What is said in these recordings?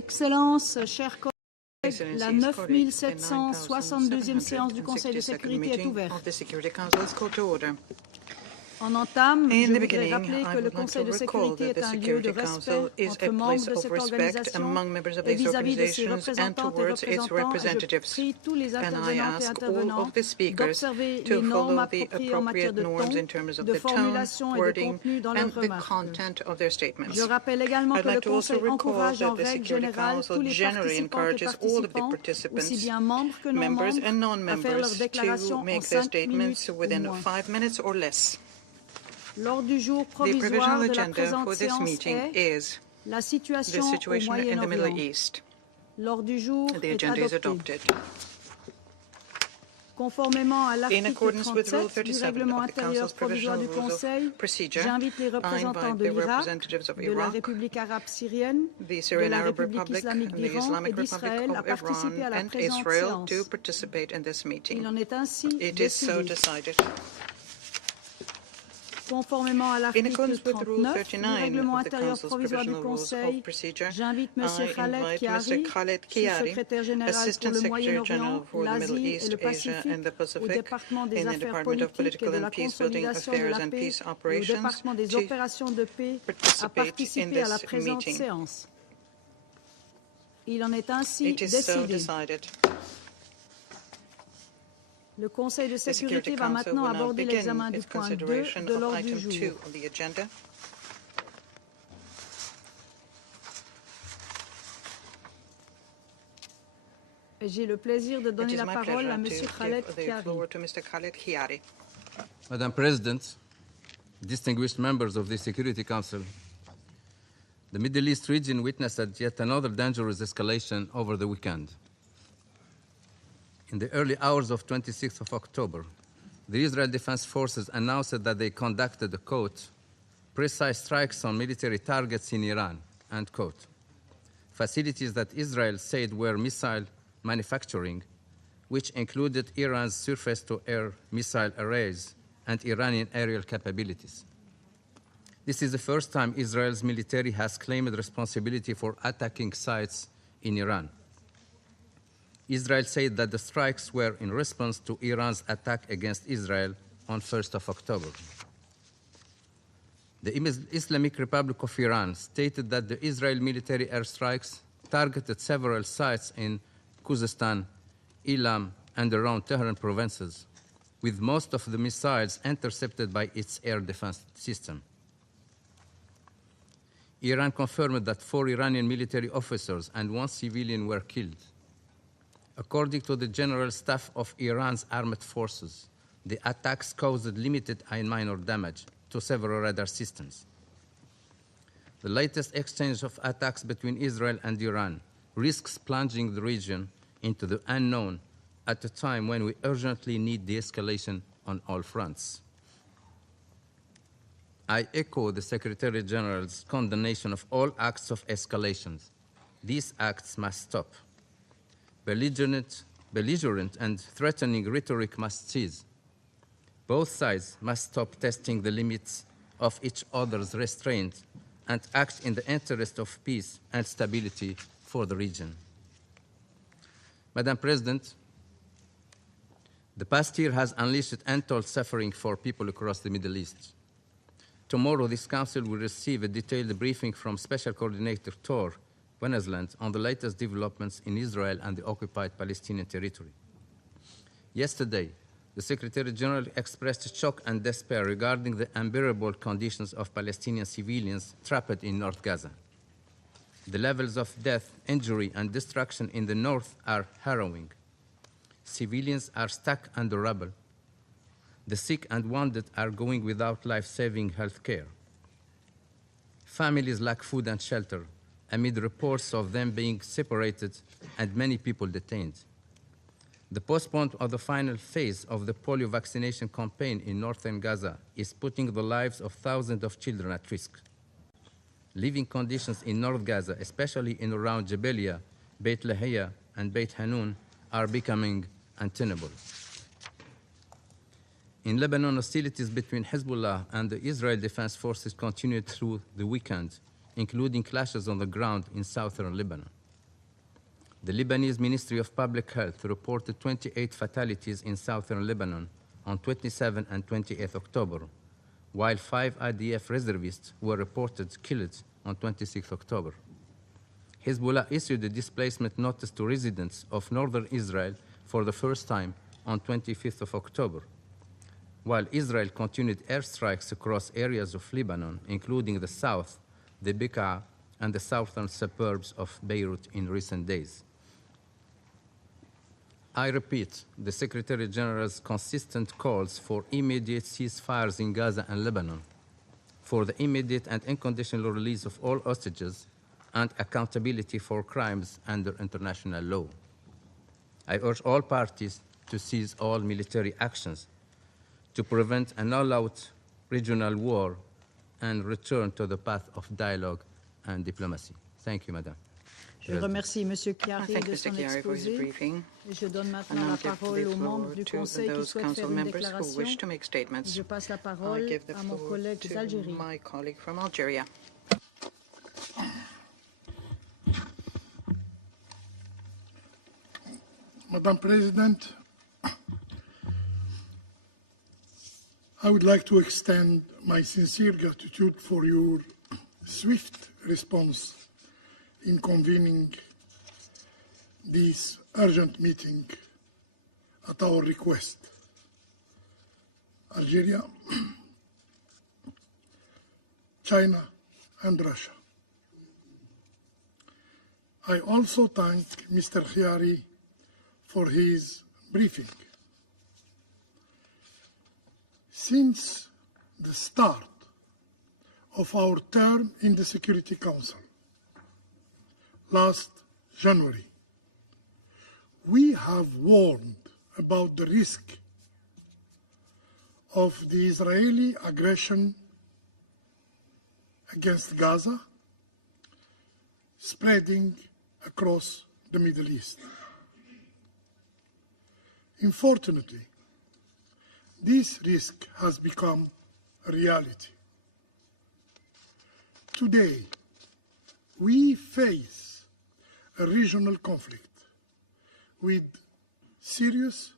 Excellences, chers collègues, la 9762e séance du Conseil de sécurité est ouverte. En entame, je voudrais rappeler que le Conseil de sécurité est un lieu de respect entre membres de cette organisation et vis-à-vis de ses représentantes et représentants. Je prie tous les intervenantes et intervenants d'observer les normes appropriées en matière de ton, de formulation et de contenu dans leurs remarques. Je rappelle également que le Conseil encourage en règle générale tous les participantes et participants, aussi bien membres que non-membres, à faire leur déclaration en 5 minutes ou moins. L'ordre du jour provisoire de la présente séance est la situation au Moyen-Orient. L'ordre du jour est adopté. Conformément à l'article 37 du règlement intérieur provisoire du Conseil, j'invite les représentants de l'Irak, de la République arabe syrienne, de la République islamique d'Iran et d'Israël à participer à la présente séance. Il en est ainsi décidé. Conformément à l'article 39 du règlement intérieur provisoire du Conseil, j'invite M. Khaled Kiari, sous-secrétaire général pour le Moyen-Orient, l'Asie et le Pacifique, au département des affaires politiques et de la consolidation de la paix et au département des opérations de paix, à participer à la présente séance. Il en est ainsi décidé. Le Conseil de sécurité va maintenant aborder l'examen du point 2 de l'ordre du jour. Et j'ai le plaisir de donner la parole à M. Khaled Kiari. Madam President, distinguished members of the Security Council, the Middle East region witnessed yet another dangerous escalation over the weekend. In the early hours of 26th of October, the Israel Defense Forces announced that they conducted, quote, precise strikes on military targets in Iran, end quote. Facilities that Israel said were missile manufacturing, which included Iran's surface-to-air missile arrays and Iranian aerial capabilities. This is the first time Israel's military has claimed responsibility for attacking sites in Iran. Israel said that the strikes were in response to Iran's attack against Israel on 1st of October. The Islamic Republic of Iran stated that the Israeli military airstrikes targeted several sites in Khuzestan, Elam, and around Tehran provinces, with most of the missiles intercepted by its air defense system. Iran confirmed that 4 Iranian military officers and 1 civilian were killed. According to the General Staff of Iran's armed forces, the attacks caused limited and minor damage to several radar systems. The latest exchange of attacks between Israel and Iran risks plunging the region into the unknown at a time when we urgently need de-escalation on all fronts. I echo the Secretary General's condemnation of all acts of escalation. These acts must stop. Belligerent and threatening rhetoric must cease. Both sides must stop testing the limits of each other's restraint and act in the interest of peace and stability for the region. Madam President, the past year has unleashed untold suffering for people across the Middle East. Tomorrow, this Council will receive a detailed briefing from Special Coordinator Tor Venezueland on the latest developments in Israel and the occupied Palestinian territory. Yesterday, the Secretary General expressed shock and despair regarding the unbearable conditions of Palestinian civilians trapped in North Gaza. The levels of death, injury, and destruction in the north are harrowing. Civilians are stuck under rubble. The sick and wounded are going without life-saving health care. Families lack food and shelter, amid reports of them being separated and many people detained. The postponement of the final phase of the polio vaccination campaign in northern Gaza is putting the lives of thousands of children at risk. Living conditions in North Gaza, especially in around Jabalia, Beit Lahia, and Beit Hanun, are becoming untenable. In Lebanon, hostilities between Hezbollah and the Israel Defense Forces continued through the weekend, including clashes on the ground in southern Lebanon. The Lebanese Ministry of Public Health reported 28 fatalities in southern Lebanon on 27 and 28 October, while 5 IDF reservists were reported killed on 26 October. Hezbollah issued a displacement notice to residents of northern Israel for the first time on 25th of October, while Israel continued airstrikes across areas of Lebanon, including the south, the Bekaa, and the southern suburbs of Beirut in recent days. I repeat the Secretary General's consistent calls for immediate ceasefires in Gaza and Lebanon, for the immediate and unconditional release of all hostages, and accountability for crimes under international law. I urge all parties to cease all military actions, to prevent an all-out regional war and return to the path of dialogue and diplomacy. Thank you, Madam. Je remercie M. Chiari de son exposé et je donne maintenant la parole aux membres du Conseil qui souhaitent faire une déclaration. Je passe la parole à mon collègue d'Algérie. Madam President, I would like to extend my sincere gratitude for your swift response in convening this urgent meeting at our request. Algeria, China, and Russia. I also thank Mr. Chiari for his briefing. Since the start of our term in the Security Council last January, we have warned about the risk of the Israeli aggression against Gaza spreading across the Middle East. Unfortunately, this risk has become a reality. Today, we face a regional conflict with serious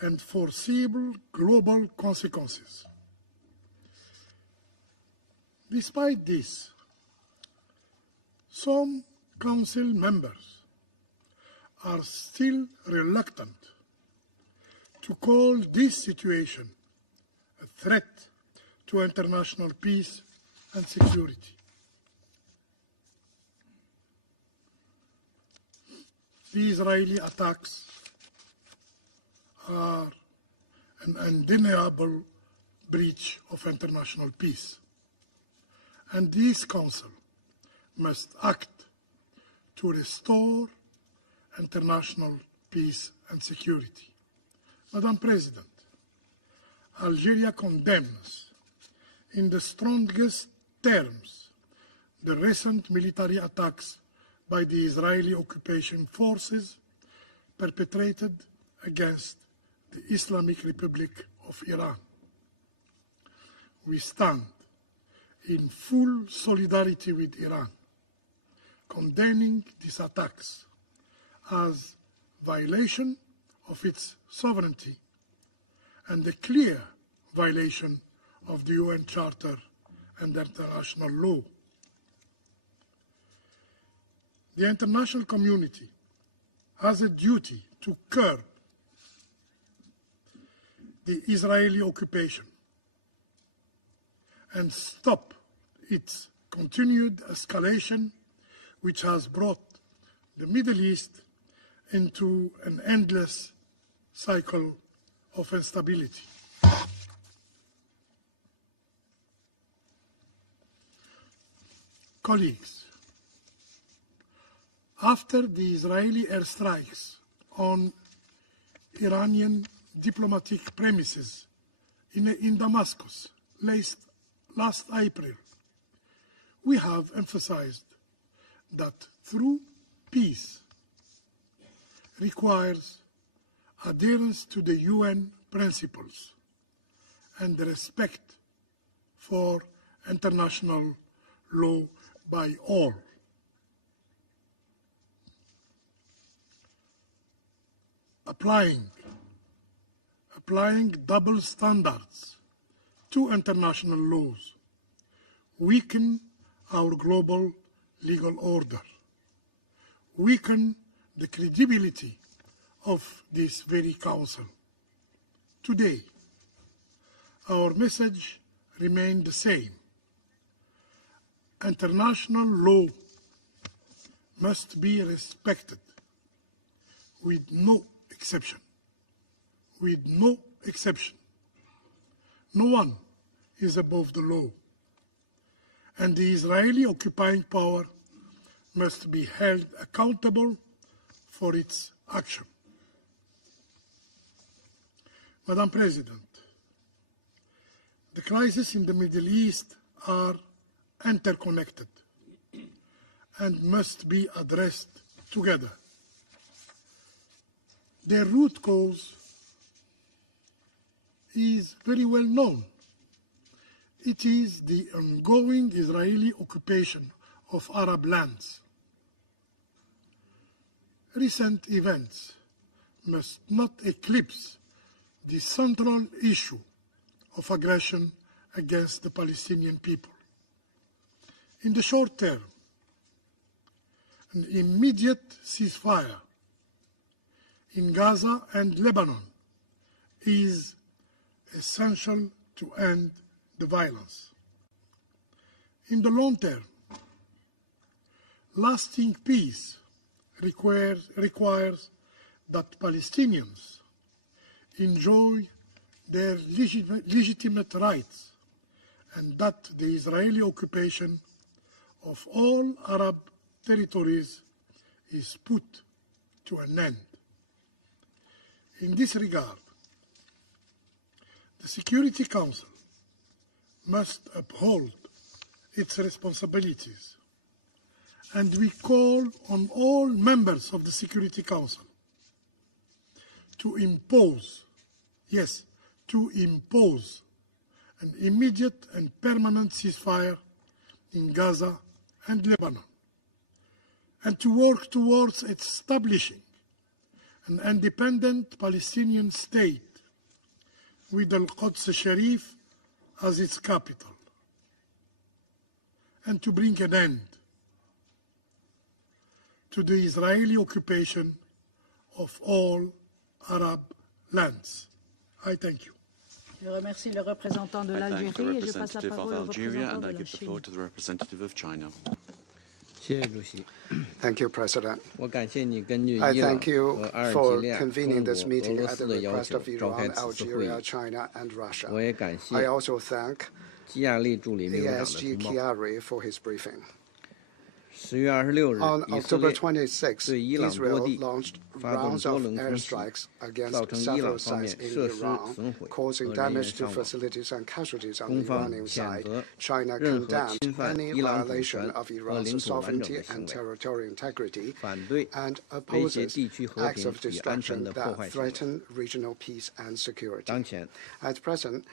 and foreseeable global consequences. Despite this, some Council members are still reluctant to call this situation a threat to international peace and security. The Israeli attacks are an undeniable breach of international peace, and this Council must act to restore international peace and security. Madam President, Algeria condemns in the strongest terms the recent military attacks by the Israeli occupation forces perpetrated against the Islamic Republic of Iran. We stand in full solidarity with Iran, condemning these attacks as violation of its sovereignty and a clear violation of the UN Charter and international law. The international community has a duty to curb the Israeli occupation and stop its continued escalation, which has brought the Middle East into an endless cycle of instability. Colleagues, after the Israeli airstrikes on Iranian diplomatic premises in Damascus last April, we have emphasized that true peace requires adherence to the UN principles and respect for international law by all. applying double standards to international laws weaken our global legal order, weaken the credibility of this very council. Today, our message remains the same. International law must be respected with no exception. With no exception. No one is above the law. And the Israeli occupying power must be held accountable for its action. Madam President, the crises in the Middle East are interconnected and must be addressed together. Their root cause is very well known. It is the ongoing Israeli occupation of Arab lands. Recent events must not eclipse the central issue of aggression against the Palestinian people. In the short term, an immediate ceasefire in Gaza and Lebanon is essential to end the violence. In the long term, lasting peace requires that Palestinians enjoy their legitimate rights and that the Israeli occupation of all Arab territories is put to an end. In this regard, the Security Council must uphold its responsibilities, and we call on all members of the Security Council to impose, yes, to impose an immediate and permanent ceasefire in Gaza and Lebanon, and to work towards establishing an independent Palestinian state with Al-Quds Sharif as its capital, and to bring an end to the Israeli occupation of all Arab lands. I thank you. Je remercie le représentant de l'Algérie et je passe la parole au représentant de la Chine. To the representative of China. Thank you, President. I I thank you for convening this meeting at the request of Iran, Algeria, China, and Russia. I also thank ASG Chiari for his briefing. On October 26, Israel launched rounds of airstrikes against several sites in Iran, causing damage to facilities and casualties on the Iranian side. China condemned any violation of Iran's sovereignty and territorial integrity and opposes acts of destruction that threaten regional peace and security. At present,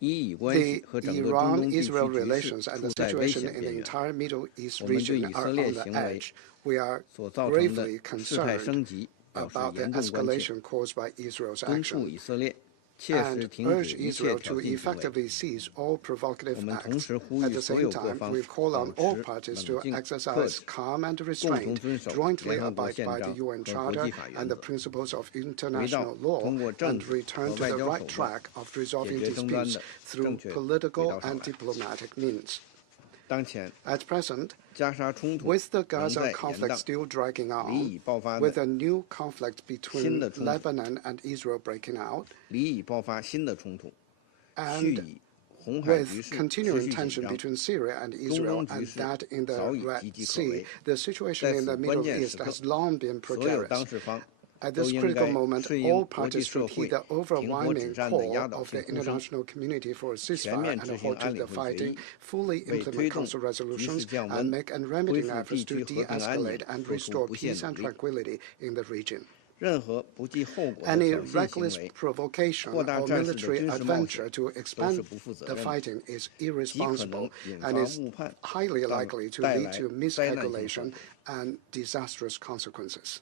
the Iran-Israel relations and the situation in the entire Middle East region are on the edge. We are gravely concerned about the escalation caused by Israel's action and urge Israel to effectively cease all provocative acts. At the same time, we call on all parties to exercise calm and restraint, jointly abide by the UN Charter and the principles of international law, and return to the right track of resolving disputes through political and diplomatic means. At present, with the Gaza conflict still dragging on, with a new conflict between Lebanon and Israel breaking out, and with continuing tension between Syria and Israel and that in the Red Sea, the situation in the Middle East has long been precarious. At this critical moment, all parties should heed the overwhelming call of the international community for a ceasefire and a halt to the fighting, fully implement Council resolutions, and make unremitting efforts to de-escalate and restore peace and tranquility in the region. Any reckless provocation or military adventure to expand the fighting is irresponsible and is highly likely to lead to miscalculation and disastrous consequences.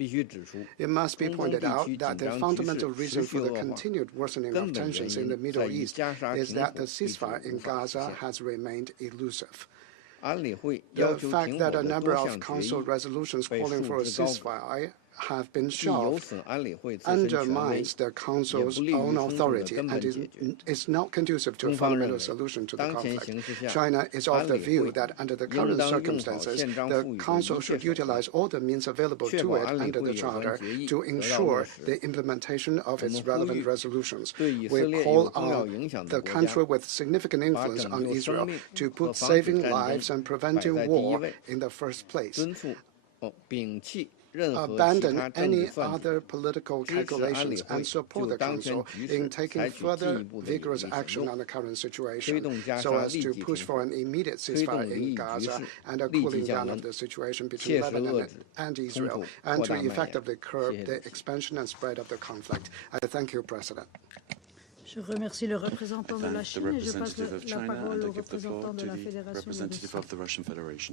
It must be pointed out that the fundamental reason for the continued worsening of tensions in the Middle East is that the ceasefire in Gaza has remained elusive. The fact that a number of Council resolutions calling for a ceasefire have been shelved undermines the Council's own authority and is not conducive to a fundamental solution to the conflict. China is of the view that under the current circumstances, the Council should utilize all the means available to it under the Charter to ensure the implementation of its relevant resolutions. We call on the country with significant influence on Israel to put saving lives and preventing war in the first place. Abandon any other political calculations and support the Council in taking further vigorous action on the current situation so as to push for an immediate ceasefire in Gaza and a cooling down of the situation between Lebanon and Israel, and to effectively curb the expansion and spread of the conflict. I thank you, President. Je remercie le représentant de la Chine et je passe la parole au représentant de la Fédération russe.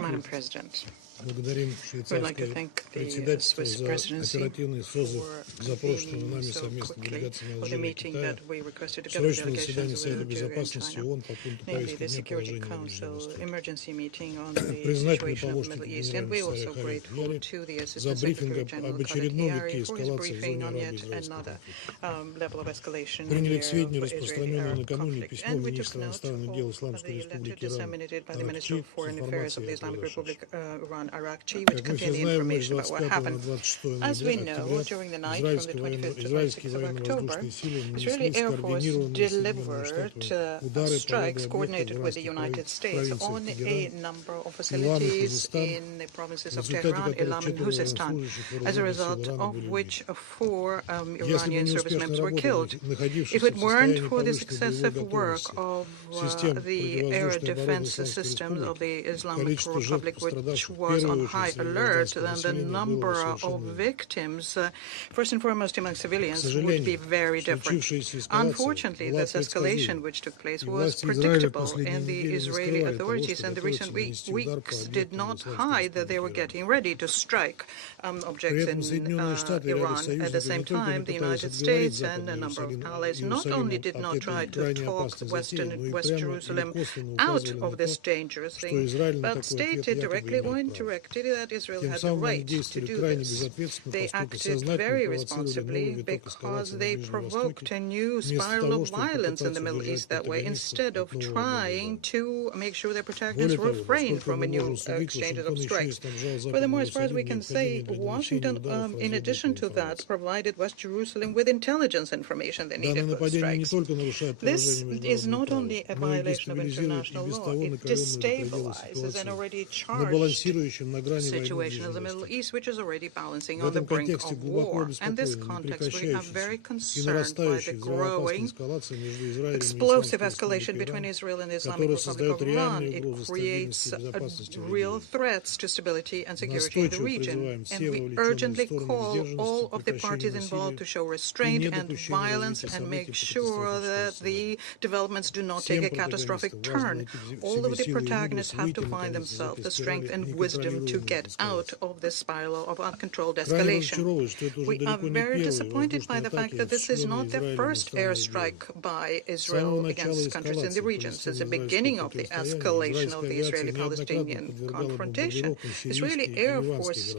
Madam President, we'd like to thank the Swiss presidency for convening so quickly of the meeting that we requested together delegations with China, namely the Security Council emergency meeting on the situation of the Middle East. And we're also grateful to the Assistant Secretary General Khaled for his briefing on yet another level of escalation in the Israeli-Arab conflict. And we took note of the letter disseminated by the Minister of Foreign Affairs of the Islamic Republic Iran Arakchi, which contained the information about what happened. As we know, during the night from the 25th to 26th of October, Israeli Air Force delivered strikes coordinated with the United States on a number of facilities in the provinces of Tehran, Elam, and Khuzestan, as a result of which 4 Iranian service members were killed. If it weren't for the successive work of the air defense systems of the Islamic Republic, which was on high alert, then the number of victims, first and foremost among civilians, would be very different. Unfortunately, this escalation which took place was predictable, and the Israeli authorities in the recent weeks did not hide that they were getting ready to strike objects in Iran. At the same time, the United States and a number of allies not only did not try to talk West Jerusalem out of this dangerous thing, but stated directly or indirectly that Israel had the right to do this. They acted very responsibly because they provoked a new spiral of violence in the Middle East that way, instead of trying to make sure their protagonists refrain from a new exchanges of strikes. Furthermore, as far as we can say, Washington, in addition to that, provided West Jerusalem with intelligence information they needed for the strikes. This is not only a violation of international law, it destabilizes an already charged situation in the Middle East, which is already balancing on the brink of war. In this context, we are very concerned by the growing explosive escalation between Israel and the Islamic Republic of Iran. It creates real threats to stability and security in the region, and we urgently call all of the parties involved to show restraint and violence and make sure that the developments do not take a catastrophic turn. All of the protagonists have to find themselves the strength and wisdom to get out of this spiral of uncontrolled escalation. We are very disappointed by the fact that this is not the first airstrike by Israel against countries in the region. Since the beginning of the escalation of the Israeli-Palestinian confrontation, Israeli Air Force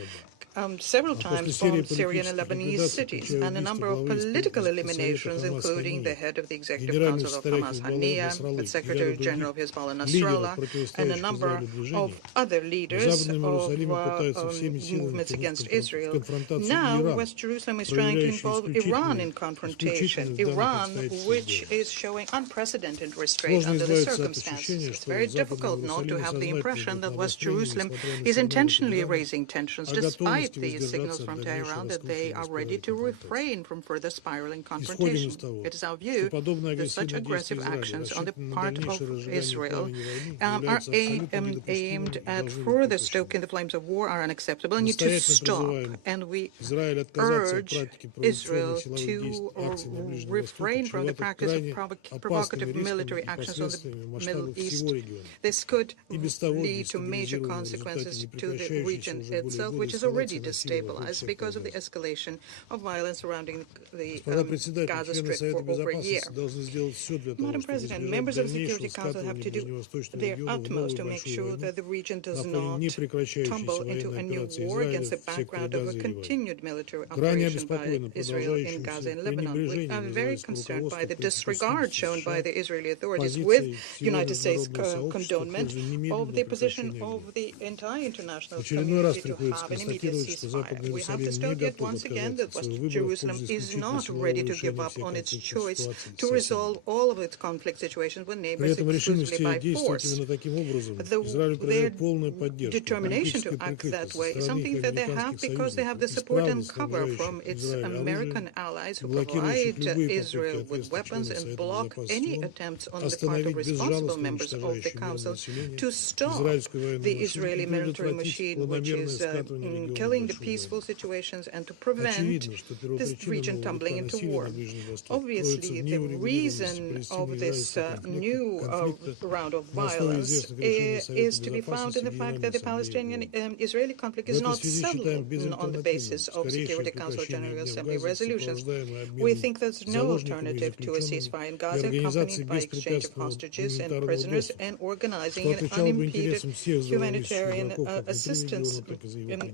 several times bombed Syrian and Lebanese cities, and a number of political eliminations, including the head of the Executive Council of Hamas, Haniyeh, the Secretary General of Hezbollah, Nasrallah, and a number of other leaders of movements against Israel. Now, West Jerusalem is trying to involve Iran in confrontation, Iran, which is showing unprecedented restraint under the circumstances. It's very difficult not to have the impression that West Jerusalem is intentionally raising tensions, despite despite these signals from Tehran that they are ready to refrain from further spiraling confrontation. It is our view that such aggressive actions on the part of Israel are aimed at further stoking the flames of war are unacceptable and need to stop. And we urge Israel to refrain from the practice of provocative military actions on the Middle East. This could lead to major consequences to the region itself, which is already destabilized because of the escalation of violence surrounding the Gaza Strip for over a year. Madam President, members of the Security Council have to do their utmost to make sure that the region does not tumble into a new war against the background of a continued military operation by Israel in Gaza and Lebanon. We are very concerned by the disregard shown by the Israeli authorities with United States condonment of the position of the entire international community to have an immediate ceasefire. We have to state yet once again that West Jerusalem is not ready to give up on its choice to resolve all of its conflict situations with neighbors exclusively by force. Their determination to act that way is something that they have because they have the support and cover from its American allies who provide Israel with weapons and block any attempts on the part of responsible members of the Council to stop the Israeli military machine, which is killing the peaceful situations, and to prevent this region tumbling into war. Obviously, the reason of this new round of violence is to be found in the fact that the Palestinian-Israeli conflict is not settled on the basis of Security Council General Assembly resolutions. We think there's no alternative to a ceasefire in Gaza, accompanied by exchange of hostages and prisoners and organizing an unimpeded humanitarian assistance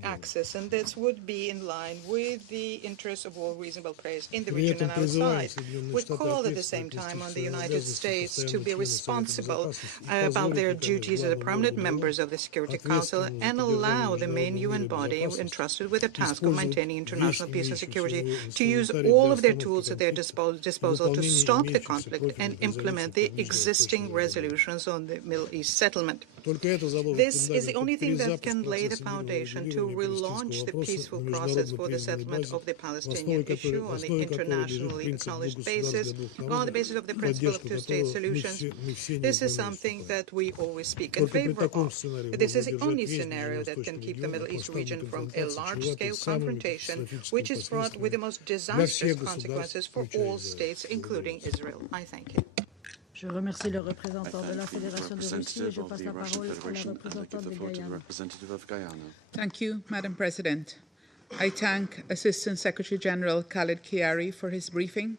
access, and this would be in line with the interests of all reasonable players in the region and outside. We call at the same time on the United States to be responsible about their duties as permanent members of the Security Council and allow the main UN body entrusted with the task of maintaining international peace and security to use all of their tools at their disposal to stop the conflict and implement the existing resolutions on the Middle East settlement. This is the only thing that can lay the foundation to relaunch the peaceful process for the settlement of the Palestinian issue on the internationally acknowledged basis, on the basis of the principle of two-state solutions. This is something that we always speak in favor of. This is the only scenario that can keep the Middle East region from a large-scale confrontation, which is fraught with the most disastrous consequences for all states, including Israel. I thank you. Je remercie le représentant de la Fédération de Russie et je passe la parole à la représentante de Guyane. Thank you, Madam President. I thank Assistant Secretary General Khaled Kiari for his briefing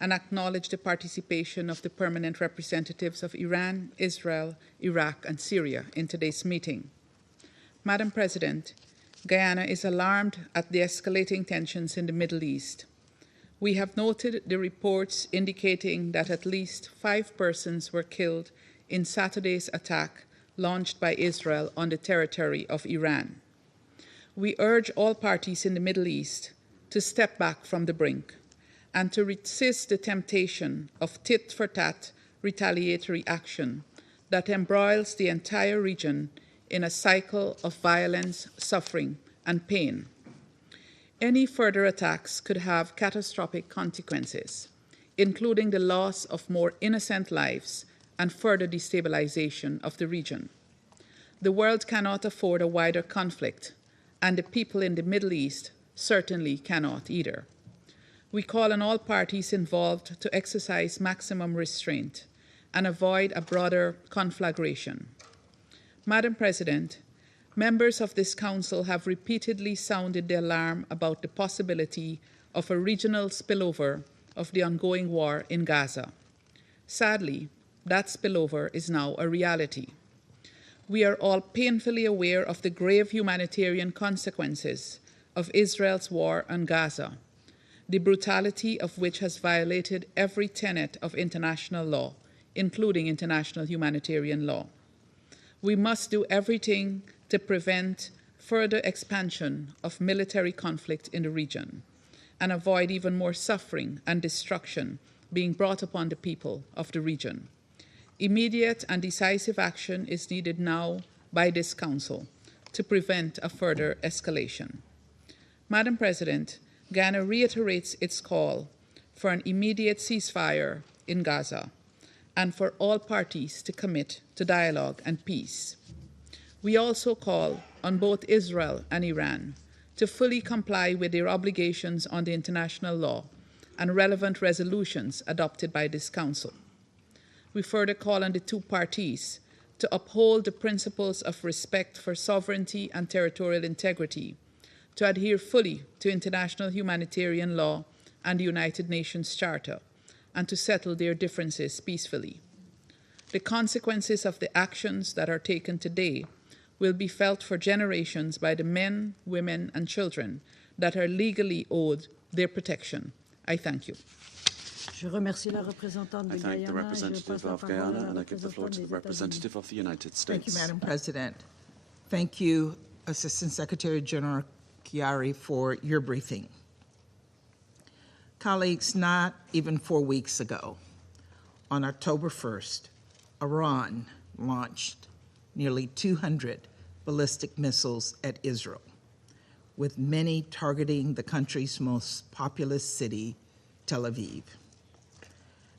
and acknowledge the participation of the permanent representatives of Iran, Israel, Iraq, and Syria in today's meeting. Madam President, Guyana is alarmed at the escalating tensions in the Middle East. We have noted the reports indicating that at least 5 persons were killed in Saturday's attack launched by Israel on the territory of Iran. We urge all parties in the Middle East to step back from the brink and to resist the temptation of tit-for-tat retaliatory action that embroils the entire region in a cycle of violence, suffering, and pain. Any further attacks could have catastrophic consequences, including the loss of more innocent lives and further destabilization of the region. The world cannot afford a wider conflict, and the people in the Middle East certainly cannot either. We call on all parties involved to exercise maximum restraint and avoid a broader conflagration. Madam President, members of this Council have repeatedly sounded the alarm about the possibility of a regional spillover of the ongoing war in Gaza. Sadly, that spillover is now a reality. We are all painfully aware of the grave humanitarian consequences of Israel's war on Gaza, the brutality of which has violated every tenet of international law, including international humanitarian law. We must do everything to prevent further expansion of military conflict in the region and avoid even more suffering and destruction being brought upon the people of the region. Immediate and decisive action is needed now by this Council to prevent a further escalation. Madam President, Ghana reiterates its call for an immediate ceasefire in Gaza and for all parties to commit to dialogue and peace. We also call on both Israel and Iran to fully comply with their obligations under international law and relevant resolutions adopted by this Council. We further call on the two parties to uphold the principles of respect for sovereignty and territorial integrity, to adhere fully to international humanitarian law and the United Nations Charter, and to settle their differences peacefully. The consequences of the actions that are taken today will be felt for generations by the men, women, and children that are legally owed their protection. I thank you. Je remercie la représentante de thank the Guyana. representative of Guyana, and I give the floor to the representative of the United States. Thank you, Madam President. Thank you, Assistant Secretary General Chiari, for your briefing. Colleagues, not even 4 weeks ago, on October 1st, Iran launched nearly 200 ballistic missiles at Israel, with many targeting the country's most populous city, Tel Aviv.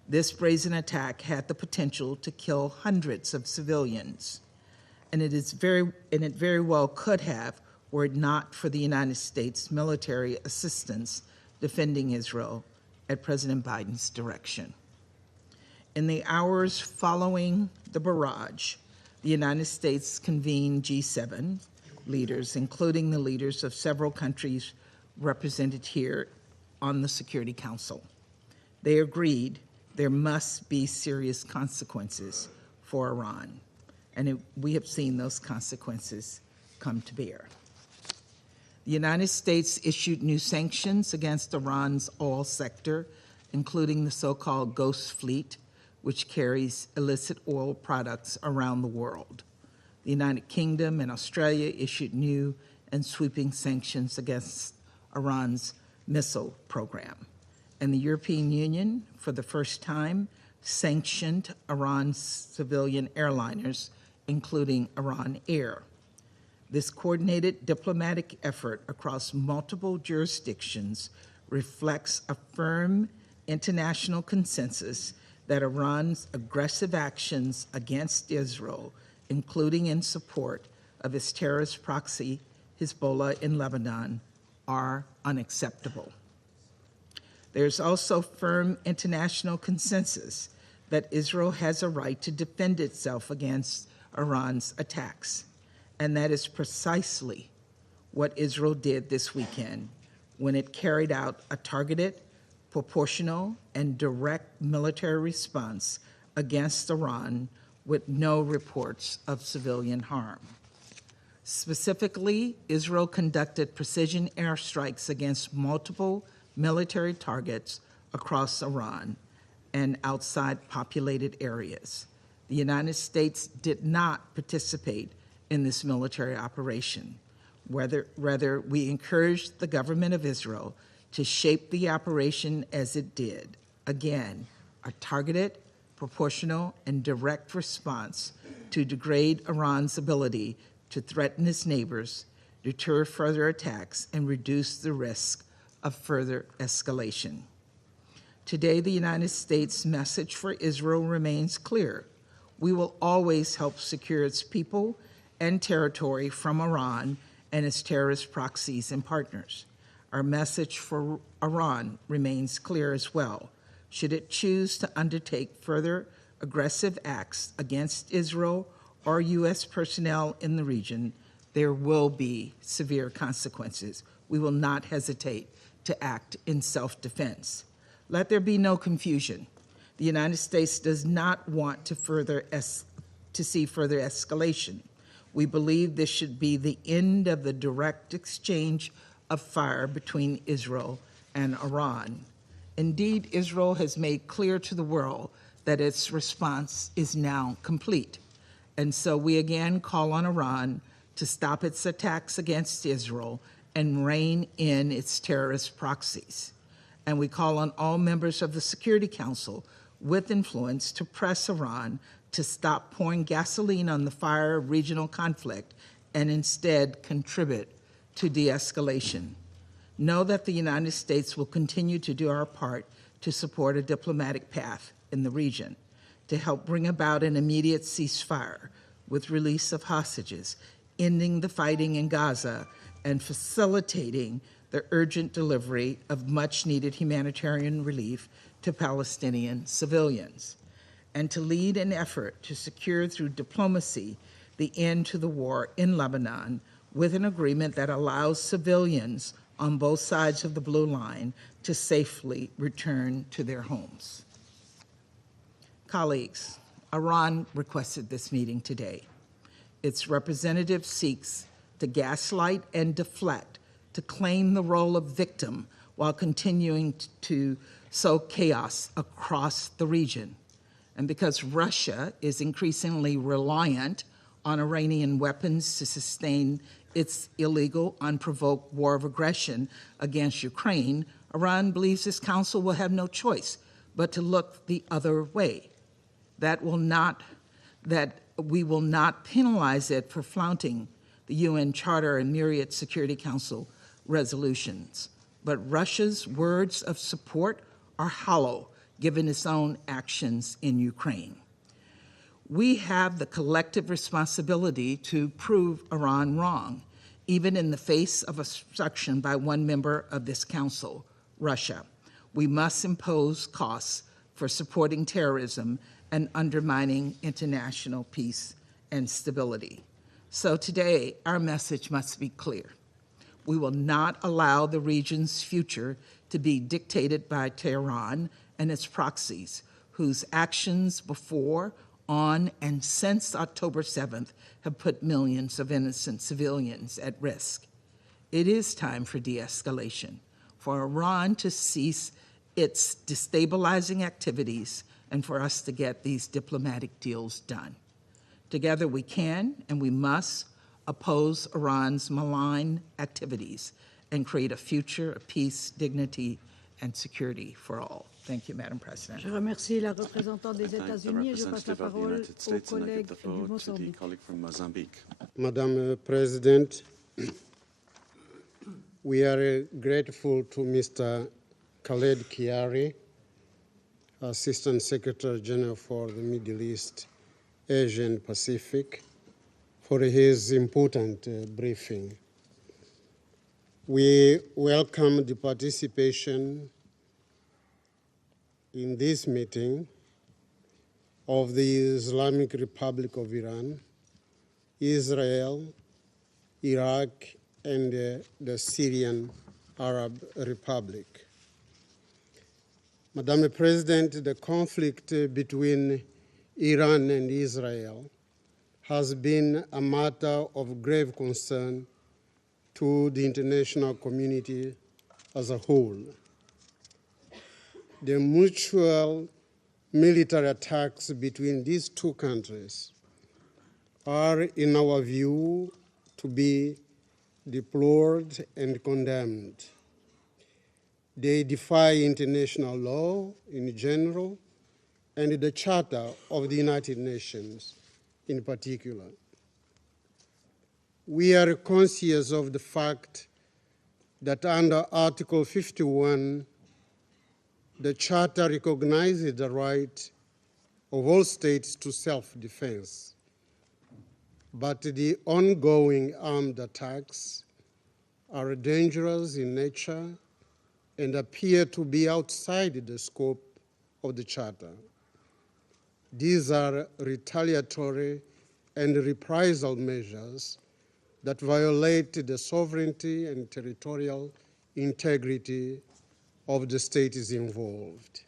This brazen attack had the potential to kill hundreds of civilians, and it very well could have, were it not for the United States military assistance defending Israel at President Biden's direction. In the hours following the barrage, the United States convened G7 leaders, including the leaders of several countries represented here on the Security Council. They agreed there must be serious consequences for Iran, and we have seen those consequences come to bear. The United States issued new sanctions against Iran's oil sector, including the so-called Ghost Fleet, which carries illicit oil products around the world. The United Kingdom and Australia issued new and sweeping sanctions against Iran's missile program. And the European Union, for the first time, sanctioned Iran's civilian airliners, including Iran Air. This coordinated diplomatic effort across multiple jurisdictions reflects a firm international consensus that Iran's aggressive actions against Israel, including in support of its terrorist proxy, Hezbollah in Lebanon, are unacceptable. There's also firm international consensus that Israel has a right to defend itself against Iran's attacks. And that is precisely what Israel did this weekend when it carried out a targeted, proportional, and direct military response against Iran with no reports of civilian harm. Specifically, Israel conducted precision airstrikes against multiple military targets across Iran and outside populated areas. The United States did not participate in this military operation. Rather, we encouraged the government of Israel to shape the operation as it did. Again, a targeted, proportional, and direct response to degrade Iran's ability to threaten its neighbors, deter further attacks, and reduce the risk of further escalation. Today, the United States' message for Israel remains clear. We will always help secure its people and territory from Iran and its terrorist proxies and partners. Our message for Iran remains clear as well. Should it choose to undertake further aggressive acts against Israel or U.S. personnel in the region, there will be severe consequences. We will not hesitate to act in self-defense. Let there be no confusion. The United States does not want to see further escalation. We believe this should be the end of the direct exchange of fire between Israel and Iran. Indeed, Israel has made clear to the world that its response is now complete. And so we again call on Iran to stop its attacks against Israel and rein in its terrorist proxies. And we call on all members of the Security Council with influence to press Iran to stop pouring gasoline on the fire of regional conflict and instead contribute to de-escalation. Know that the United States will continue to do our part to support a diplomatic path in the region, to help bring about an immediate ceasefire with release of hostages, ending the fighting in Gaza, and facilitating the urgent delivery of much-needed humanitarian relief to Palestinian civilians, and to lead an effort to secure through diplomacy the end to the war in Lebanon with an agreement that allows civilians on both sides of the blue line to safely return to their homes. Colleagues, Iran requested this meeting today. Its representative seeks to gaslight and deflect, to claim the role of victim while continuing to sow chaos across the region. And because Russia is increasingly reliant on Iranian weapons to sustain its illegal, unprovoked war of aggression against Ukraine, Iran believes this council will have no choice but to look the other way. That we will not penalize it for flouting the UN Charter and myriad Security Council resolutions. But Russia's words of support are hollow, given its own actions in Ukraine. We have the collective responsibility to prove Iran wrong, even in the face of obstruction by one member of this council, Russia. We must impose costs for supporting terrorism and undermining international peace and stability. So today, our message must be clear. We will not allow the region's future to be dictated by Tehran and its proxies, whose actions before, on, and since October 7th have put millions of innocent civilians at risk. It is time for de-escalation, for Iran to cease its destabilizing activities, and for us to get these diplomatic deals done. Together we can and we must oppose Iran's malign activities and create a future of peace, dignity, and security for all. Thank you, Madam President. Je remercie la représentante des États-Unis et je passe la parole au collègue du Mozambique. Madam President, we are grateful to Mr. Khaled Kiari, Assistant Secretary General for the Middle East, Asia and Pacific, for his important briefing. We welcome the participation in this meeting of the Islamic Republic of Iran, Israel, Iraq, and the Syrian Arab Republic. Madam President, the conflict between Iran and Israel has been a matter of grave concern to the international community as a whole. The mutual military attacks between these two countries are, in our view, to be deplored and condemned. They defy international law in general and the Charter of the United Nations in particular. We are conscious of the fact that under Article 51, the Charter recognizes the right of all states to self-defense, but the ongoing armed attacks are dangerous in nature and appear to be outside the scope of the Charter. These are retaliatory and reprisal measures that violate the sovereignty and territorial integrity of the states involved.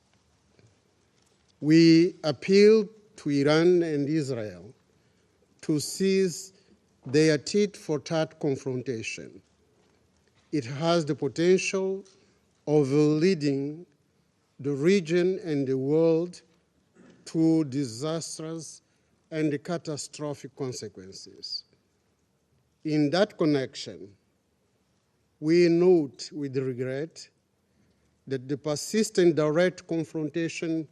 We appeal to Iran and Israel to cease their tit-for-tat confrontation. It has the potential of leading the region and the world to disastrous and catastrophic consequences. In that connection, we note with regret that the persistent direct confrontation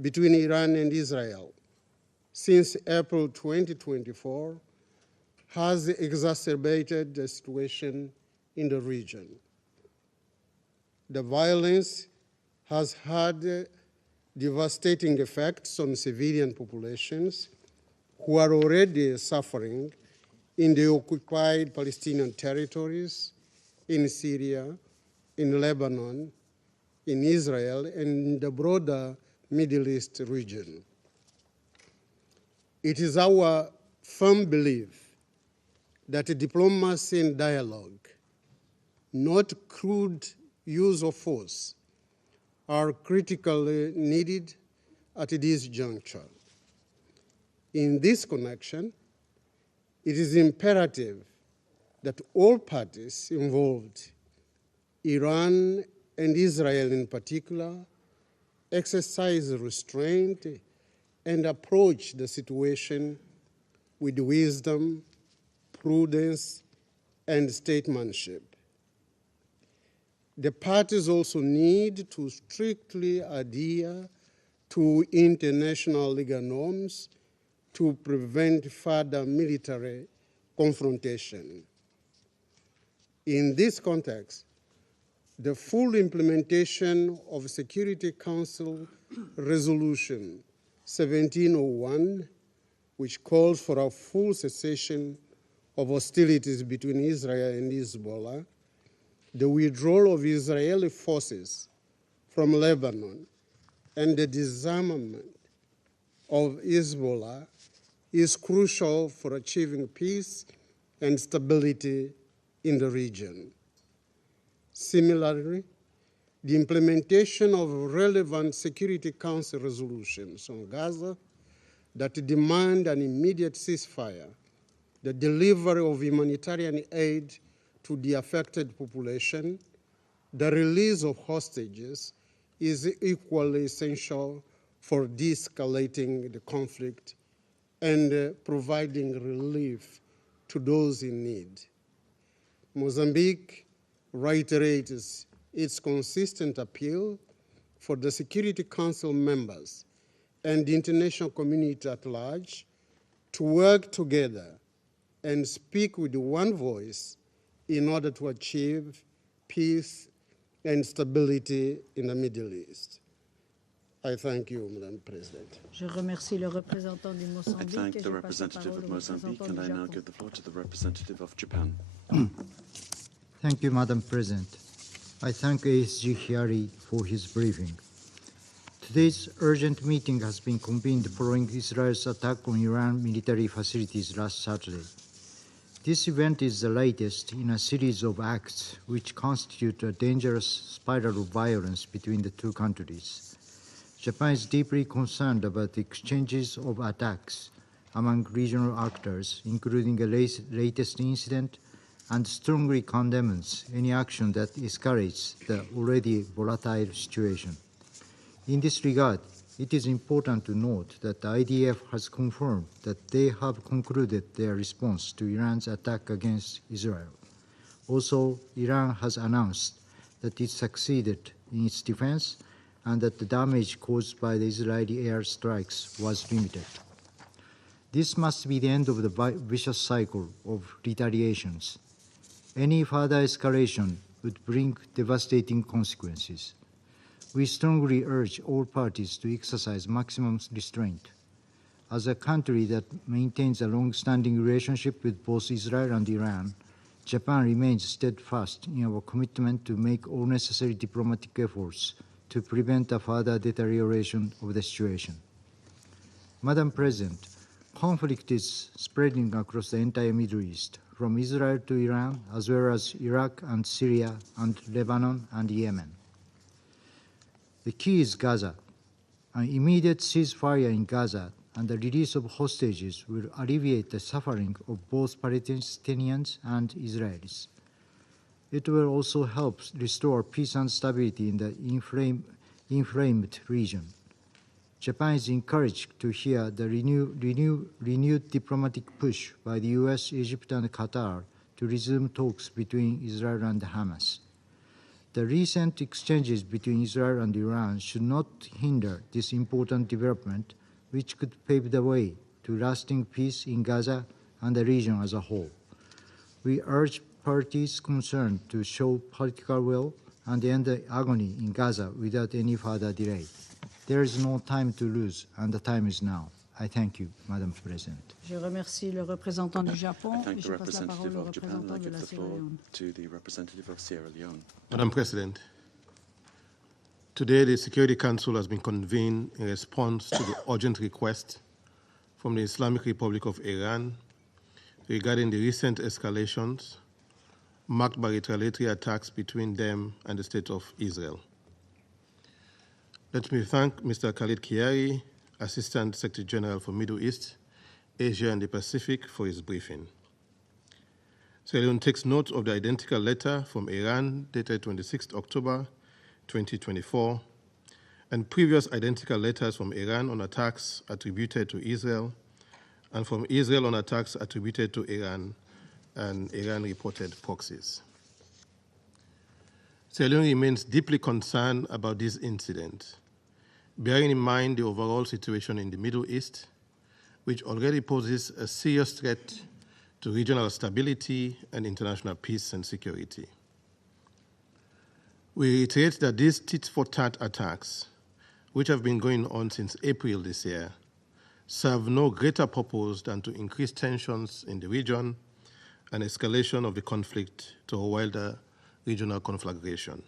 between Iran and Israel since April 2024 has exacerbated the situation in the region. The violence has had devastating effects on civilian populations who are already suffering in the occupied Palestinian territories, in Syria, in Lebanon, in Israel, and in the broader Middle East region. It is our firm belief that diplomacy and dialogue, not crude use of force, are critically needed at this juncture. In this connection, it is imperative that all parties involved, Iran and Israel in particular, exercise restraint and approach the situation with wisdom, prudence, and statesmanship. The parties also need to strictly adhere to international legal norms to prevent further military confrontation. In this context, the full implementation of Security Council Resolution 1701, which calls for a full cessation of hostilities between Israel and Hezbollah, the withdrawal of Israeli forces from Lebanon, and the disarmament of Hezbollah is crucial for achieving peace and stability in the region. Similarly, the implementation of relevant Security Council resolutions on Gaza that demand an immediate ceasefire, the delivery of humanitarian aid to the affected population, the release of hostages is equally essential for de-escalating the conflict and providing relief to those in need. Mozambique reiterates its consistent appeal for the Security Council members and the international community at large to work together and speak with one voice in order to achieve peace and stability in the Middle East. I thank you, Madam President. Je remercie le représentant du Mozambique. I thank the representative of Mozambique, and I now give the floor to the representative of Japan. Thank you, Madam President. I thank ASG Hiari for his briefing. Today's urgent meeting has been convened following Israel's attack on Iran military facilities last Saturday. This event is the latest in a series of acts which constitute a dangerous spiral of violence between the two countries. Japan is deeply concerned about the exchanges of attacks among regional actors, including the latest incident, and strongly condemns any action that escalates the already volatile situation. In this regard, it is important to note that the IDF has confirmed that they have concluded their response to Iran's attack against Israel. Also, Iran has announced that it succeeded in its defense and that the damage caused by the Israeli airstrikes was limited. This must be the end of the vicious cycle of retaliations. Any further escalation would bring devastating consequences. We strongly urge all parties to exercise maximum restraint. As a country that maintains a long-standing relationship with both Israel and Iran, Japan remains steadfast in our commitment to make all necessary diplomatic efforts to prevent a further deterioration of the situation. Madam President, conflict is spreading across the entire Middle East, from Israel to Iran, as well as Iraq and Syria and Lebanon and Yemen. The key is Gaza. An immediate ceasefire in Gaza and the release of hostages will alleviate the suffering of both Palestinians and Israelis. It will also help restore peace and stability in the inflamed region. Japan is encouraged to hear the renewed diplomatic push by the US, Egypt, and Qatar to resume talks between Israel and Hamas. The recent exchanges between Israel and Iran should not hinder this important development, which could pave the way to lasting peace in Gaza and the region as a whole. We urge parties concerned to show political will and end the agony in Gaza without any further delay. There is no time to lose, and the time is now. I thank you, Madam President. Je remercie le représentant du Japon I thank et the je passe la parole representative au of Japan and I représentant de give la the Sierra floor Leone. to the representative of Sierra Leone. Madam President, today the Security Council has been convened in response to the urgent request from the Islamic Republic of Iran regarding the recent escalations marked by retaliatory attacks between them and the State of Israel. Let me thank Mr. Khalid Kiari, Assistant Secretary General for Middle East, Asia and the Pacific, for his briefing. Sierra Leone takes note of the identical letter from Iran dated 26 October 2024 and previous identical letters from Iran on attacks attributed to Israel and from Israel on attacks attributed to Iran and Iran-reported proxies. Sierra Leone remains deeply concerned about this incident, bearing in mind the overall situation in the Middle East, which already poses a serious threat to regional stability and international peace and security. We reiterate that these tit-for-tat attacks, which have been going on since April this year, serve no greater purpose than to increase tensions in the region and escalation of the conflict to a wilder regional conflagration.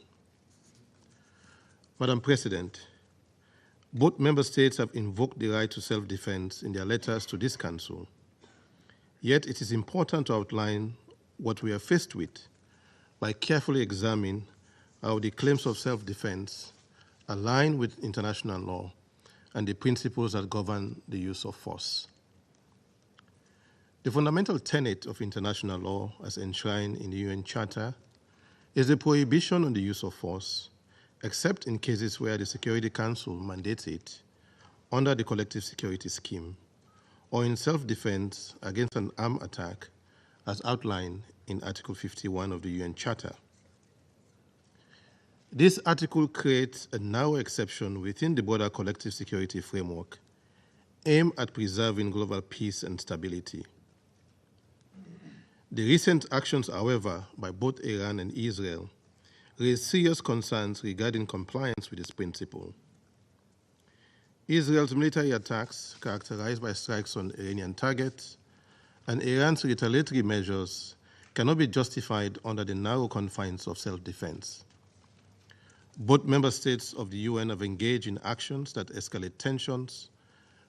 Madam President, both member states have invoked the right to self-defense in their letters to this Council. Yet it is important to outline what we are faced with by carefully examining how the claims of self-defense align with international law and the principles that govern the use of force. The fundamental tenet of international law, as enshrined in the UN Charter, is the prohibition on the use of force, except in cases where the Security Council mandates it under the collective security scheme or in self-defense against an armed attack as outlined in Article 51 of the UN Charter. This article creates a narrow exception within the broader collective security framework aimed at preserving global peace and stability. The recent actions, however, by both Iran and Israel raise serious concerns regarding compliance with this principle. Israel's military attacks, characterized by strikes on Iranian targets, and Iran's retaliatory measures cannot be justified under the narrow confines of self-defense. Both member states of the UN have engaged in actions that escalate tensions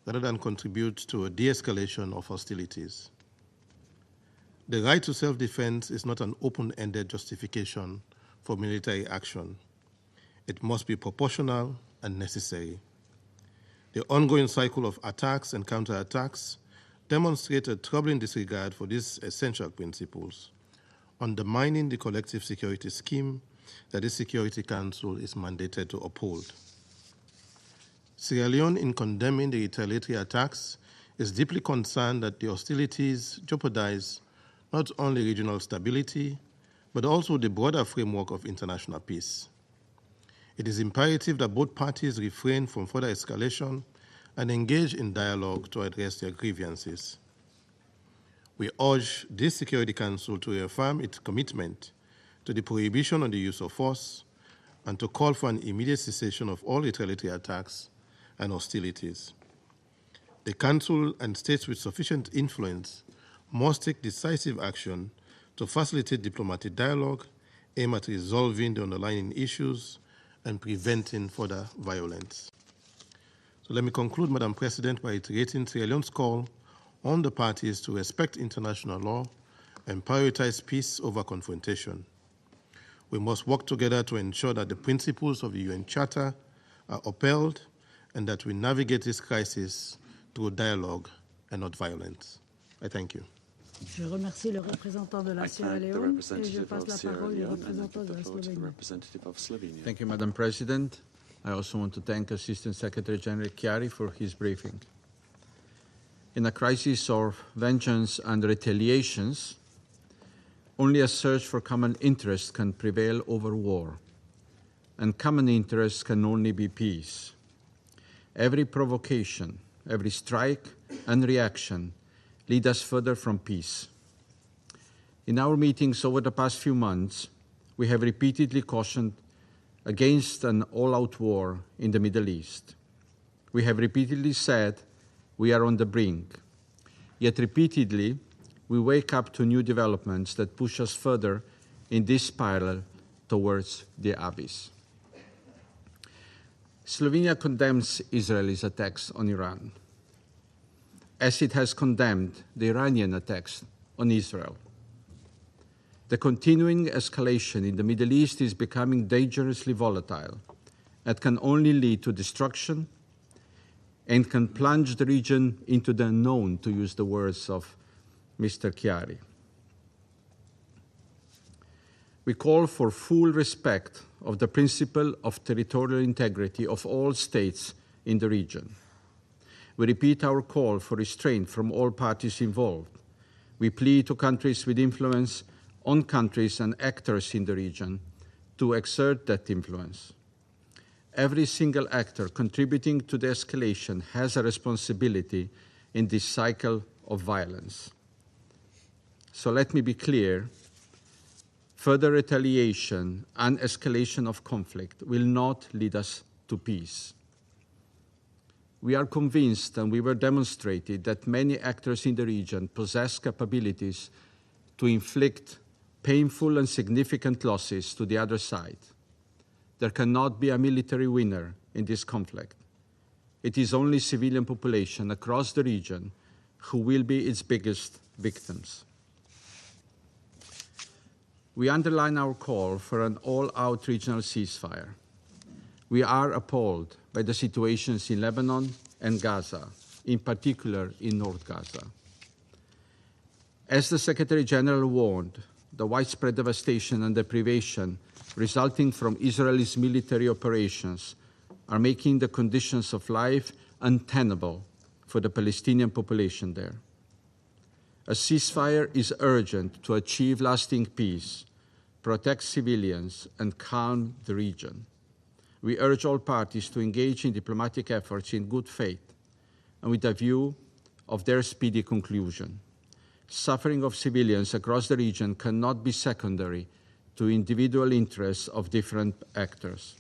rather than contribute to a de-escalation of hostilities. The right to self-defense is not an open-ended justification for military action. It must be proportional and necessary. The ongoing cycle of attacks and counterattacks demonstrate a troubling disregard for these essential principles, undermining the collective security scheme that the Security Council is mandated to uphold. Sierra Leone, in condemning the retaliatory attacks, is deeply concerned that the hostilities jeopardize not only regional stability, but also the broader framework of international peace. It is imperative that both parties refrain from further escalation and engage in dialogue to address their grievances. We urge this Security Council to reaffirm its commitment to the prohibition on the use of force and to call for an immediate cessation of all retaliatory attacks and hostilities. The Council and states with sufficient influence must take decisive action to facilitate diplomatic dialogue aimed at resolving the underlying issues and preventing further violence. So let me conclude, Madam President, by reiterating Sierra Leone's call on the parties to respect international law and prioritize peace over confrontation. We must work together to ensure that the principles of the UN Charter are upheld and that we navigate this crisis through dialogue and not violence. I thank you. Je remercie le représentant de la Sierra Leone et je passe la parole au représentant de la Slovénie. Thank you, Madam President. I also want to thank Assistant Secretary General Chiari for his briefing. In a crisis of vengeance and retaliations, only a search for common interest can prevail over war, and common interest can only be peace. Every provocation, every strike and reaction lead us further from peace. In our meetings over the past few months, we have repeatedly cautioned against an all-out war in the Middle East. We have repeatedly said we are on the brink, yet repeatedly we wake up to new developments that push us further in this spiral towards the abyss. Slovenia condemns Israel's attacks on Iran, as it has condemned the Iranian attacks on Israel. The continuing escalation in the Middle East is becoming dangerously volatile and can only lead to destruction and can plunge the region into the unknown, to use the words of Mr. Chiari. We call for full respect of the principle of territorial integrity of all states in the region. We repeat our call for restraint from all parties involved. We plead to countries with influence on countries and actors in the region to exert that influence. Every single actor contributing to the escalation has a responsibility in this cycle of violence. So let me be clear, further retaliation and escalation of conflict will not lead us to peace. We are convinced, and we were demonstrated, that many actors in the region possess capabilities to inflict painful and significant losses to the other side. There cannot be a military winner in this conflict. It is only civilian population across the region who will be its biggest victims. We underline our call for an all-out regional ceasefire. We are appalled by the situations in Lebanon and Gaza, in particular in North Gaza. As the Secretary General warned, the widespread devastation and deprivation resulting from Israel's military operations are making the conditions of life untenable for the Palestinian population there. A ceasefire is urgent to achieve lasting peace, protect civilians, and calm the region. We urge all parties to engage in diplomatic efforts in good faith and with a view of their speedy conclusion. Suffering of civilians across the region cannot be secondary to individual interests of different actors.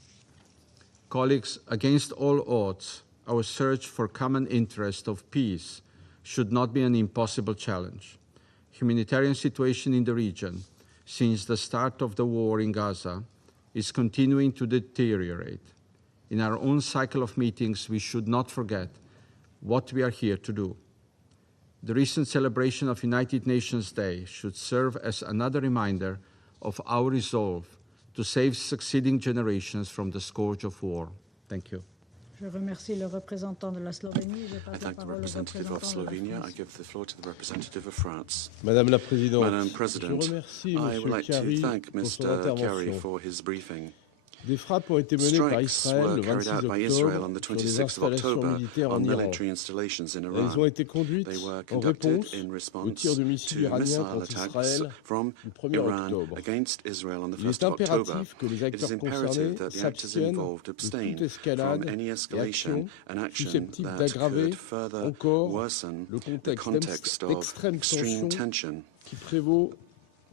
Colleagues, against all odds, our search for common interest of peace should not be an impossible challenge. Humanitarian situation in the region since the start of the war in Gaza is continuing to deteriorate. In our own cycle of meetings, we should not forget what we are here to do. The recent celebration of United Nations Day should serve as another reminder of our resolve to save succeeding generations from the scourge of war. Thank you. Je remercie le représentant de la Slovénie. Je passe I la thank the parole au representative of représentant de la Slovenia. I France. give the floor to the representative of France. Madame la Présidente, Madam President, je remercie I would M. like to Chiari thank pour son Mr. Chiari intervention. for his briefing. Des frappes ont été menées par Strikes Israël were le carried 26 out by Israel octobre on the sur des 26th of installations October militaires on en Iran. military installations in Elles Iran. ont été conduites They were en conducted réponse in aux response tirs de missiles to iraniens missile contre attacks Israël from le 1er Iran octobre. against Israel on the Il est 1st of October. impératif que les It is acteurs imperative concernés that the actors s'abstiennent involved de abstain toute escalade from any et escalation action and action susceptible that d'aggraver could further encore worsen le the contexte context of d'extrême extreme tension tension qui prévaut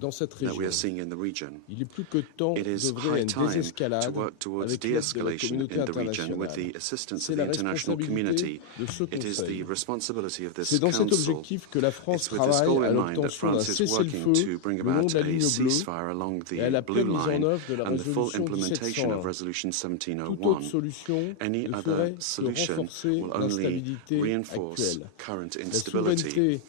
dans cette that we région. are seeing in the region. Il est plus que temps It is d'œuvrer à high une time to désescalade work towards avec l'aide de la de-escalation communauté in the region with internationale. the assistance C'est of the la international community. responsabilité de ce It is the Conseil. responsibility of this C'est dans cet council. objectif que la France It's with this travaille goal à in mind that l'obtention d'un France is working cessez-le-feu to bring le long about de la a ligne bleue ceasefire along et à the la blue pleine mise en line œuvre de la and the full résolution implementation of 1701. Resolution Toute 1701. autre solution Any ne other ferait que solution renforcer will only l'instabilité reinforce actuelle. current La instability. souveraineté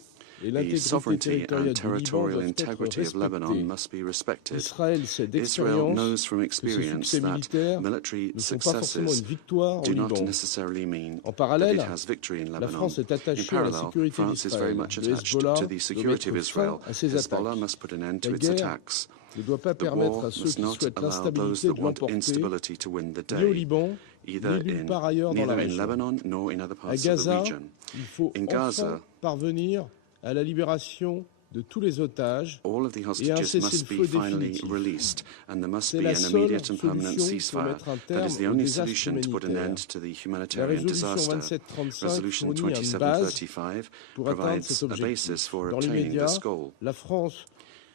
et The l'intégrité sovereignty territoriale and du Liban territorial doivent être integrity of Lebanon respectées. must be respected. Israël sait Israel d'expérience knows from que ses experience succès that militaires military ne sont pas forcément successes une victoire au do not Liban. necessarily mean En that parallèle, it has victory in la Lebanon. France est In attachée à la parallel, sécurité France is very d'Israël. much Le attached Hezbollah to the doit security of mettre Israel. fin à ses Hezbollah attaques. must put an end to La its guerre attacks. ne doit pas The permettre war à ceux must qui not souhaitent allow those l'instabilité that de want l'emporter, instability to win the ni au day, Liban, either ni nulle part ailleurs dans la neither in région. Lebanon nor in other À parts of the Gaza, region. il faut In enfin Gaza, parvenir à la libération de tous les otages all of the et un hostages must be cessez-le-feu finally définitif. released, and there must C'est be la an seule immediate and permanent solution pour ceasefire. mettre un That terme is the au only désastre solution to put an humanitaire. end to the La humanitarian résolution disaster. 2735 Resolution fournit une base 2735 pour atteindre provides cet a objectif. basis for Dans obtaining l'immédiat, this goal. la France,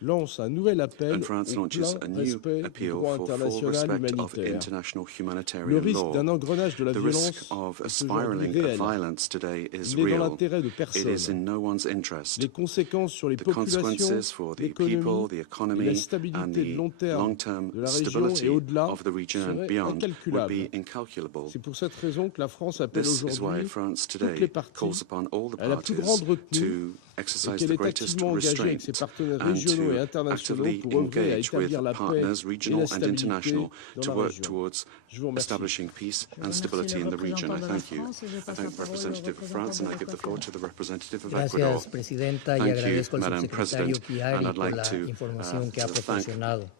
lance un nouvel appel and France au launches plein a new respect du appeal droit for full international respect of humanitaire. international Le humanitarian risque law. d'un engrenage de la The violence risk of a est aujourd'hui spiraling of réel. violence today is Il n'est dans real. l'intérêt de It is personne. in no one's interest. Les conséquences sur les The populations, consequences for the people, l'économie the et la economy, and stabilité de the long-terme de la région stability et au-delà of the region and seraient beyond would incalculables. be incalculable. C'est pour cette raison que la France appelle This is why aujourd'hui France toutes les today parties calls upon all the à la plus parties grande retenue to et exercise qu'elle the est greatest activement engagée avec ses restraint partenaires and régionaux et to internationaux actively pour œuvrer à engage with établir la paix partners et la regional and stabilité international dans to la work région. towards Je vous remercie. establishing peace and stability in the region. I thank you. I thank the representative of France and I give the floor to the representative of Ecuador. Gracias, Presidenta, y Thank you, agradezco al Madam subsecretario President, Chiari and I'd por like la to información que ha thank proporcionado.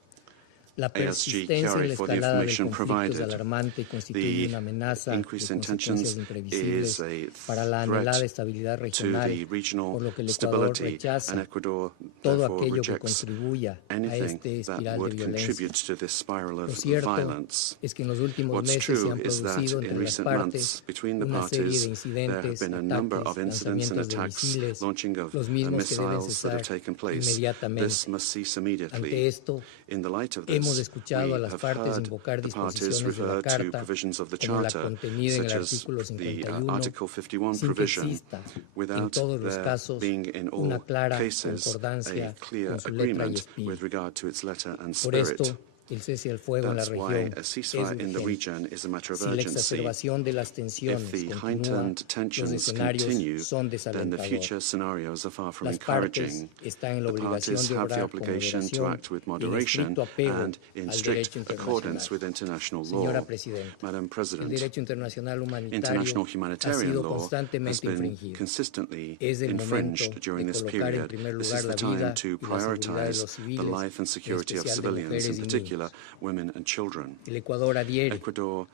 La ASG persistencia y la Chiari for the escalada del information conflicto es provided. alarmante y constituye The una amenaza de increase in consecuencias tensions imprevisibles is a para la threat anhelada estabilidad to regional, the regional por lo que el Ecuador stability, rechaza and Ecuador todo therefore aquello que rejects contribuya a anything este that espiral de would violencia. contribute to this spiral Lo of cierto violence. es que en los últimos What's meses se true han is that producido in entre las recent partes months between the una serie de parties there have incidentes, been a number of ataques, incidents and lanzamientos de attacks, misiles, launching of los mismos que deben missiles that have cesar taken place. inmediatamente. This must cease Ante immediately. esto, In the light of hemos this, escuchado we a las have partes heard invocar the parties disposiciones de la refer to Carta provisions of the como la Charter, contenida en el such as artículo the 51, Article 51 sin que provision, exista en without todos los there casos being in una all clara cases concordancia a clear con su letra y agreement espíritu. with regard to its letter and Por spirit. esto, el cese al fuego en la That's why región a es ceasefire in the urgente. region is a matter of Si la urgency. exacerbación de las tensiones If the continúa, heightened los tensions escenarios continue, son then the future desalentadores. scenarios are far from Las partes encouraging. están en la The obligación parties de have the obrar con obligation to moderación act with y en moderation estricto apego and in al strict derecho accordance internacional. with international Señora law. Presidenta, Madam el President, derecho internacional international humanitario ha humanitarian sido law has constantemente been infringido. consistently Es el momento infringed during de this colocar en period. primer This lugar is la the time vida to y la seguridad de prioritize los the civiles, life and en security of especial de civilians, mujeres in y particular niños. women and children. El Ecuador adhiere Ecuador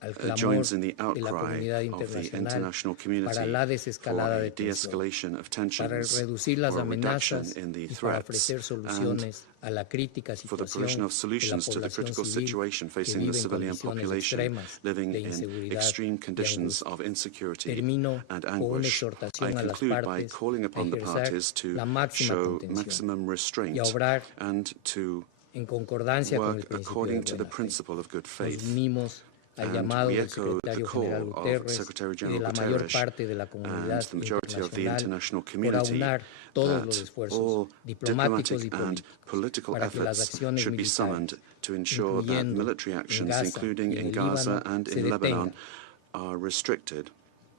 al clamor joins in the de la outcry comunidad of the internacional international community para la for desescalada a de tensión, de-escalation of para tensions, reducir las for a reduction amenazas in the y para threats, ofrecer and soluciones a la crítica for the provision situación of de la solutions to the población critical civil situation que facing the vive en civilian condiciones population extremas living de in inseguridad extreme y conditions angustia. of insecurity Termino and con una anguish. I exhortación a las conclude by partes calling a upon the ejercer parties to la máxima show contención maximum y a restraint obrar and to en concordancia con el work principio according de to the buena fe. principle of good Nos faith. unimos al And llamado we del echo the secretario general call of Guterres Secretary y de General la mayor Guterres parte de la and comunidad the majority of the international internacional por community aunar todos los that esfuerzos all diplomáticos y diplomatic and políticos political para que las efforts acciones should be militares, summoned to ensure that incluyendo military en actions, Gaza including y en in el Gaza Líbano, and se in Lebanon, detengan. are restricted,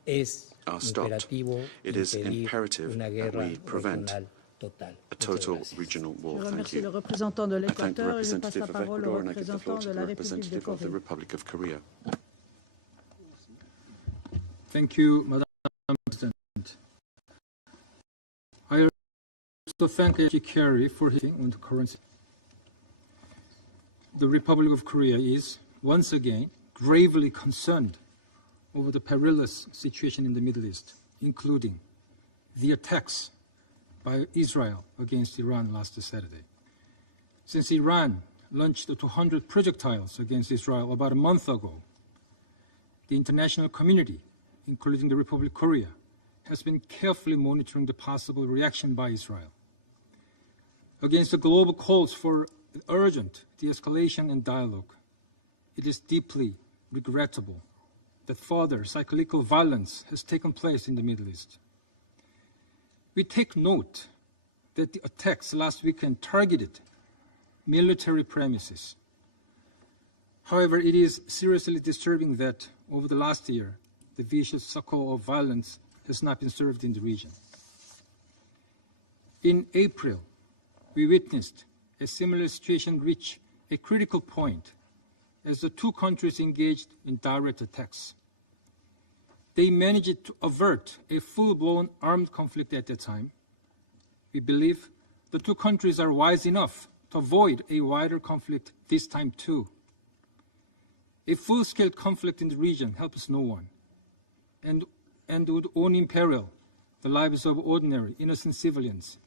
Es are stopped. imperativo It is impedir imperative una that guerra we prevent regional total. a total regional war. Je Thank remercie you. le représentant de I thank the l'Équateur et je passe representative la of parole au Ecuador and I give the floor représentant to de the la République de representative of the Corée. Republic of Korea. Thank you, Madam President. I also thank AG Kerry for his on the current. The Republic of Korea is, once again, gravely concerned over the perilous situation in the Middle East, including the attacks by Israel against Iran last Saturday. Since Iran launched 200 projectiles against Israel about a month ago, the international community, including the Republic of Korea, has been carefully monitoring the possible reaction by Israel. Against the global calls for urgent de-escalation and dialogue, it is deeply regrettable that further cyclical violence has taken place in the Middle East. We take note that the attacks last weekend targeted military premises. However, it is seriously disturbing that over the last year, the vicious cycle of violence has not been served in the region. In April, we witnessed a similar situation reach a critical point as the two countries engaged in direct attacks. They managed to avert a full-blown armed conflict at that time. We believe the two countries are wise enough to avoid a wider conflict this time too. A full-scale conflict in the region helps no one and would only imperil the lives of ordinary, innocent civilians.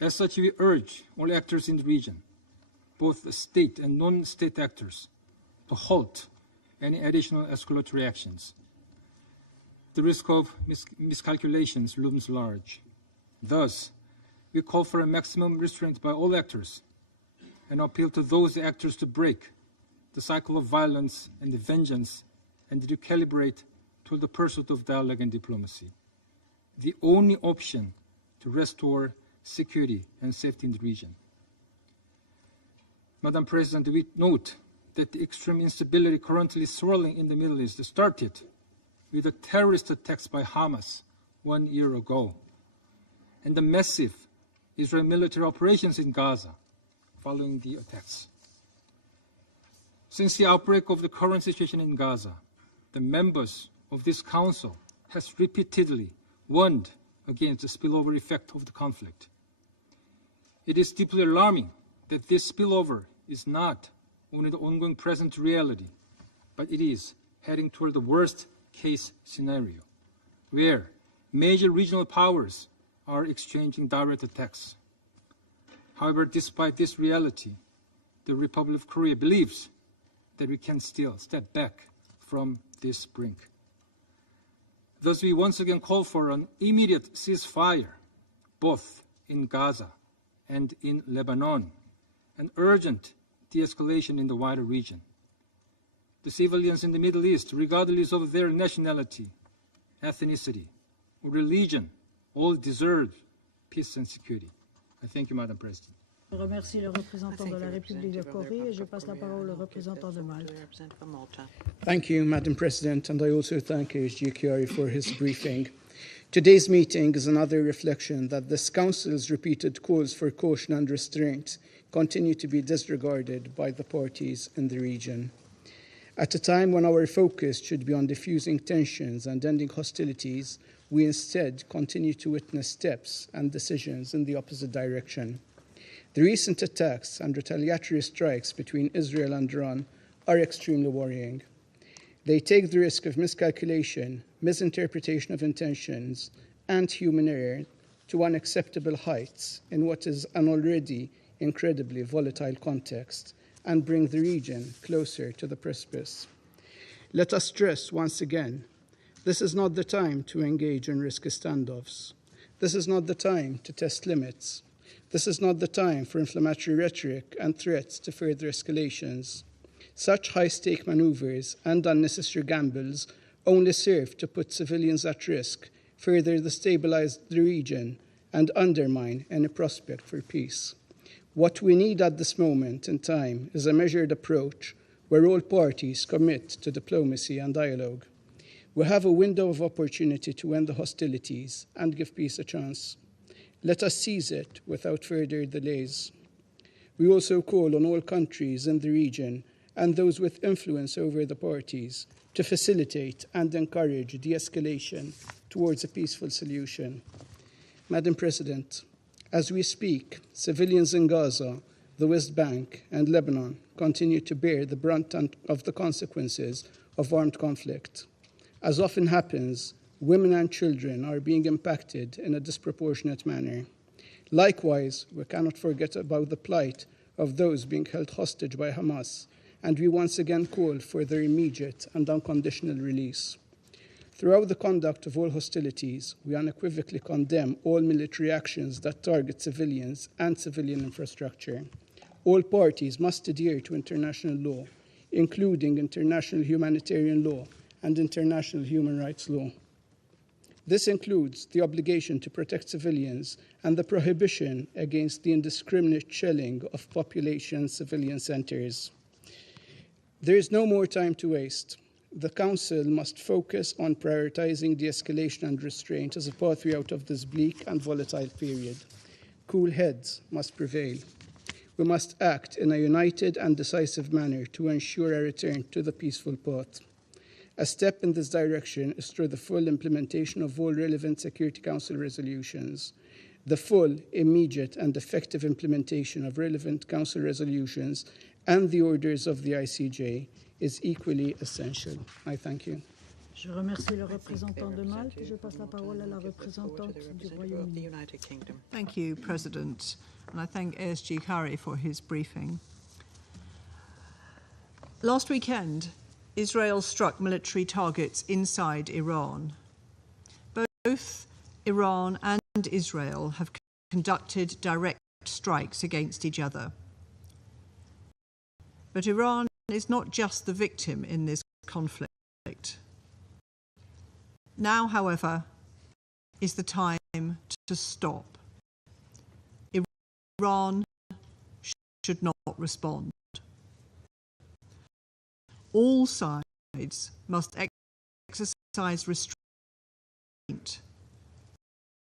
As such, we urge all actors in the region, both state and non-state actors, to halt any additional escalatory actions. The risk of miscalculations looms large. Thus, we call for a maximum restraint by all actors and appeal to those actors to break the cycle of violence and the vengeance and to recalibrate toward the pursuit of dialogue and diplomacy, the only option to restore security and safety in the region. Madam President, we note that the extreme instability currently swirling in the Middle East started with the terrorist attacks by Hamas 1 year ago and the massive Israeli military operations in Gaza following the attacks. Since the outbreak of the current situation in Gaza, the members of this Council has repeatedly warned against the spillover effect of the conflict. It is deeply alarming that this spillover is not only the ongoing present reality, but it is heading toward the worst-case scenario, where major regional powers are exchanging direct attacks. However, despite this reality, the Republic of Korea believes that we can still step back from this brink. Thus, we once again call for an immediate ceasefire, both in Gaza and in Lebanon, and urgent de-escalation in the wider region. The civilians in the Middle East, regardless of their nationality, ethnicity, or religion, all deserve peace and security. I thank you, Madam President. Je remercie le représentant de la République de Corée et je passe la parole au représentant de Malte. Thank you, Madam President, and I also thank ASG Chiari for his briefing. Today's meeting is another reflection that this Council's repeated calls for caution and restraint continue to be disregarded by the parties in the region. At a time when our focus should be on diffusing tensions and ending hostilities, we instead continue to witness steps and decisions in the opposite direction. The recent attacks and retaliatory strikes between Israel and Iran are extremely worrying. They take the risk of miscalculation, misinterpretation of intentions, and human error to unacceptable heights in what is an already incredibly volatile context and bring the region closer to the precipice. Let us stress once again, this is not the time to engage in risky standoffs. This is not the time to test limits. This is not the time for inflammatory rhetoric and threats to further escalations. Such high-stake maneuvers and unnecessary gambles only serve to put civilians at risk, further destabilize the region, and undermine any prospect for peace. What we need at this moment in time is a measured approach where all parties commit to diplomacy and dialogue. We have a window of opportunity to end the hostilities and give peace a chance. Let us seize it without further delays. We also call on all countries in the region and those with influence over the parties to facilitate and encourage de-escalation towards a peaceful solution. Madam President, as we speak, civilians in Gaza, the West Bank, and Lebanon continue to bear the brunt of the consequences of armed conflict. As often happens, women and children are being impacted in a disproportionate manner. Likewise, we cannot forget about the plight of those being held hostage by Hamas, and we once again call for their immediate and unconditional release. Throughout the conduct of all hostilities, we unequivocally condemn all military actions that target civilians and civilian infrastructure. All parties must adhere to international law, including international humanitarian law and international human rights law. This includes the obligation to protect civilians and the prohibition against the indiscriminate shelling of population civilian centers. There is no more time to waste. The Council must focus on prioritizing de-escalation and restraint as a pathway out of this bleak and volatile period. Cool heads must prevail. We must act in a united and decisive manner to ensure a return to the peaceful path. A step in this direction is through the full implementation of all relevant Security Council resolutions. The full, immediate, and effective implementation of relevant Council resolutions and the orders of the ICJ is equally essential. I thank you. Je remercie le représentant de Malte et je passe la parole à la représentante du Royaume-Uni. Thank you, President, and I thank ASG Kari for his briefing. Last weekend, Israel struck military targets inside Iran. Both Iran and Israel have conducted direct strikes against each other. But Iran is not just the victim in this conflict. Now, however, is the time to stop. Iran should not respond. All sides must exercise restraint.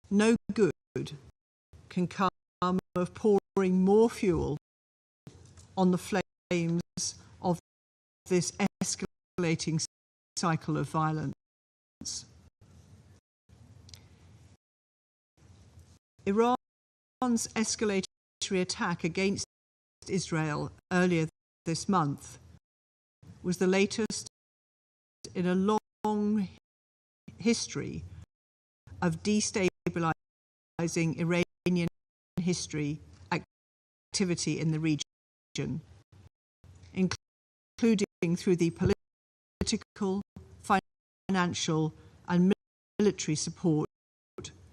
No good can come of pouring more fuel on the flames of this escalating cycle of violence. Iran's escalatory attack against Israel earlier this month was the latest in a long history of destabilizing Iranian history activity in the region, including through the political, financial, and military support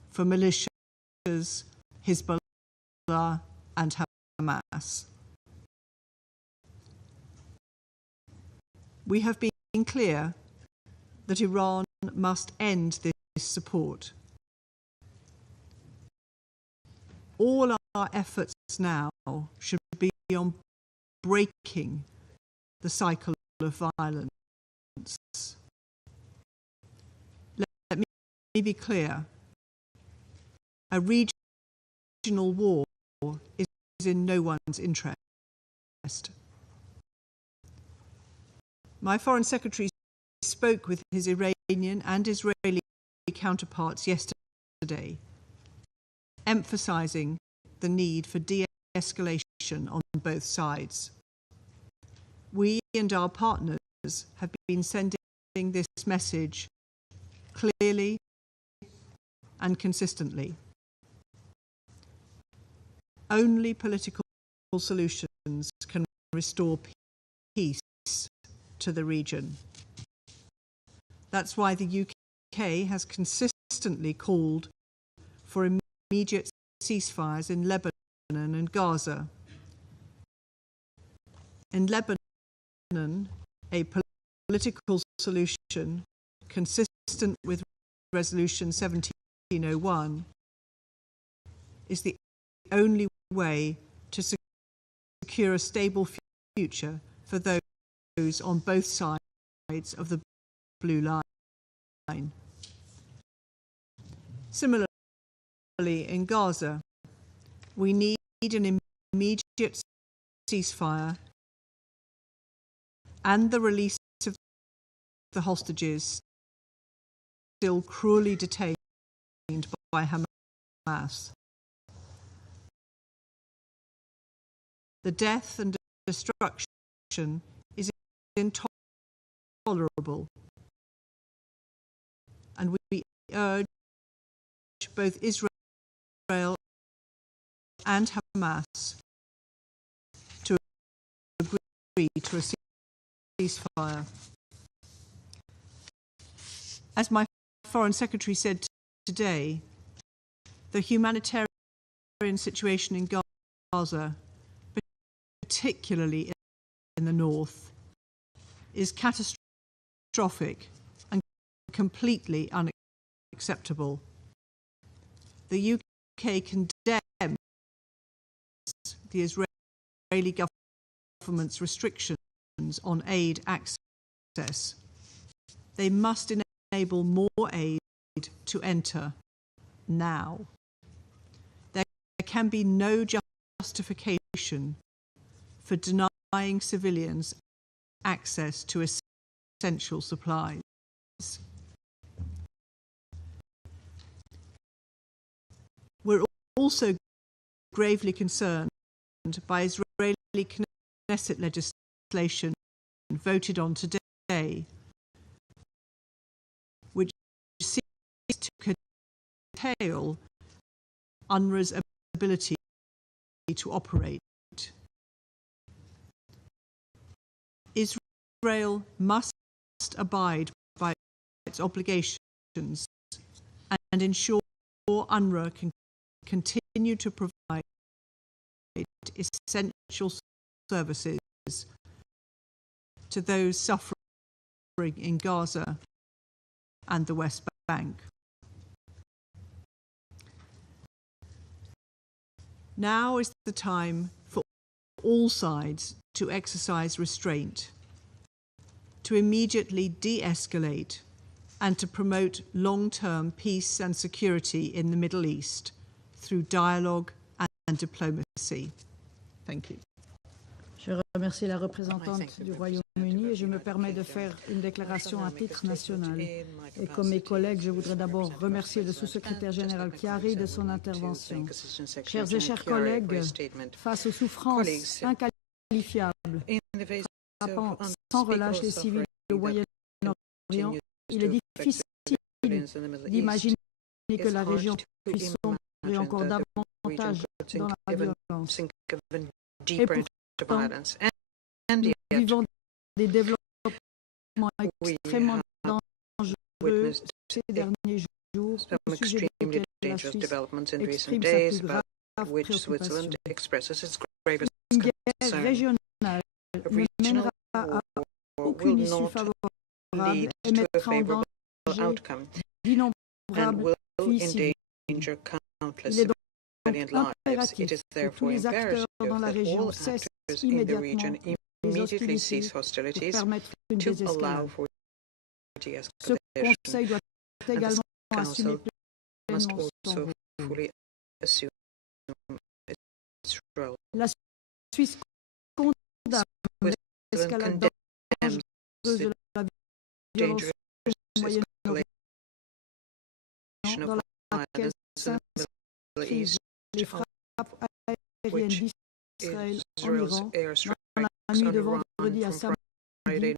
for militias, Hezbollah, and Hamas. We have been clear that Iran must end this support. All our efforts now should be on breaking the cycle of violence. Let me be clear. A regional war is in no one's interest. My Foreign Secretary spoke with his Iranian and Israeli counterparts yesterday, emphasizing the need for de-escalation on both sides. We and our partners have been sending this message clearly and consistently. Only political solutions can restore peace to the region. That's why the UK has consistently called for immediate ceasefires in Lebanon and Gaza. In Lebanon, a political solution consistent with Resolution 1701 is the only way to secure a stable future for those on both sides of the blue line. Similarly, in Gaza, we need an immediate ceasefire and the release of the hostages still cruelly detained by Hamas. The death and destruction is intolerable, and we urge both Israel and Hamas to agree to a ceasefire. As my Foreign Secretary said today, the humanitarian situation in Gaza, particularly in the north, is catastrophic and completely unacceptable. The UK condemns the Israeli government's restrictions on aid access. They must enable more aid to enter now. There can be no justification for denying civilians access to essential supplies. We're also gravely concerned by Israeli Knesset legislation voted on today, which seeks to curtail UNRWA's ability to operate. Israel must abide by its obligations and ensure UNRWA can continue continue to provide essential services to those suffering in Gaza and the West Bank. Now is the time for all sides to exercise restraint, to immediately de-escalate, and to promote long-term peace and security in the Middle East through dialogue and diplomacy. Thank you. Je remercie la représentante du Royaume-Uni et je me permets de faire une déclaration à titre national. Et comme mes collègues, je voudrais d'abord remercier le sous-secrétaire général Chiari de son intervention. Chers et chers collègues, face aux souffrances inqualifiables frappant sans relâche les civils au Moyen-Orient, il est difficile d'imaginer que la région puisse sombrer encore davantage dans la violence. Et pourtant, nous vivons des développements extrêmement dangereux ces derniers jours, au sujet desquels la Suisse exprime sa plus grave préoccupation. Une guerre régionale ne mènera à aucune issue favorable et mettra en danger d'innombrables vies civiles. Il est donc impératif que tous les acteurs dans la région cessent immédiatement les hostilités pour permettre une désescalade. Ce Conseil doit également assumer pleinement son rôle. La Suisse condamne l'escalade dangereuse de la violence au Moyen-Orient, dans laquelle s'inscrivent les frappes aériennes d'Israël en Iran dans la nuit de vendredi à samedi,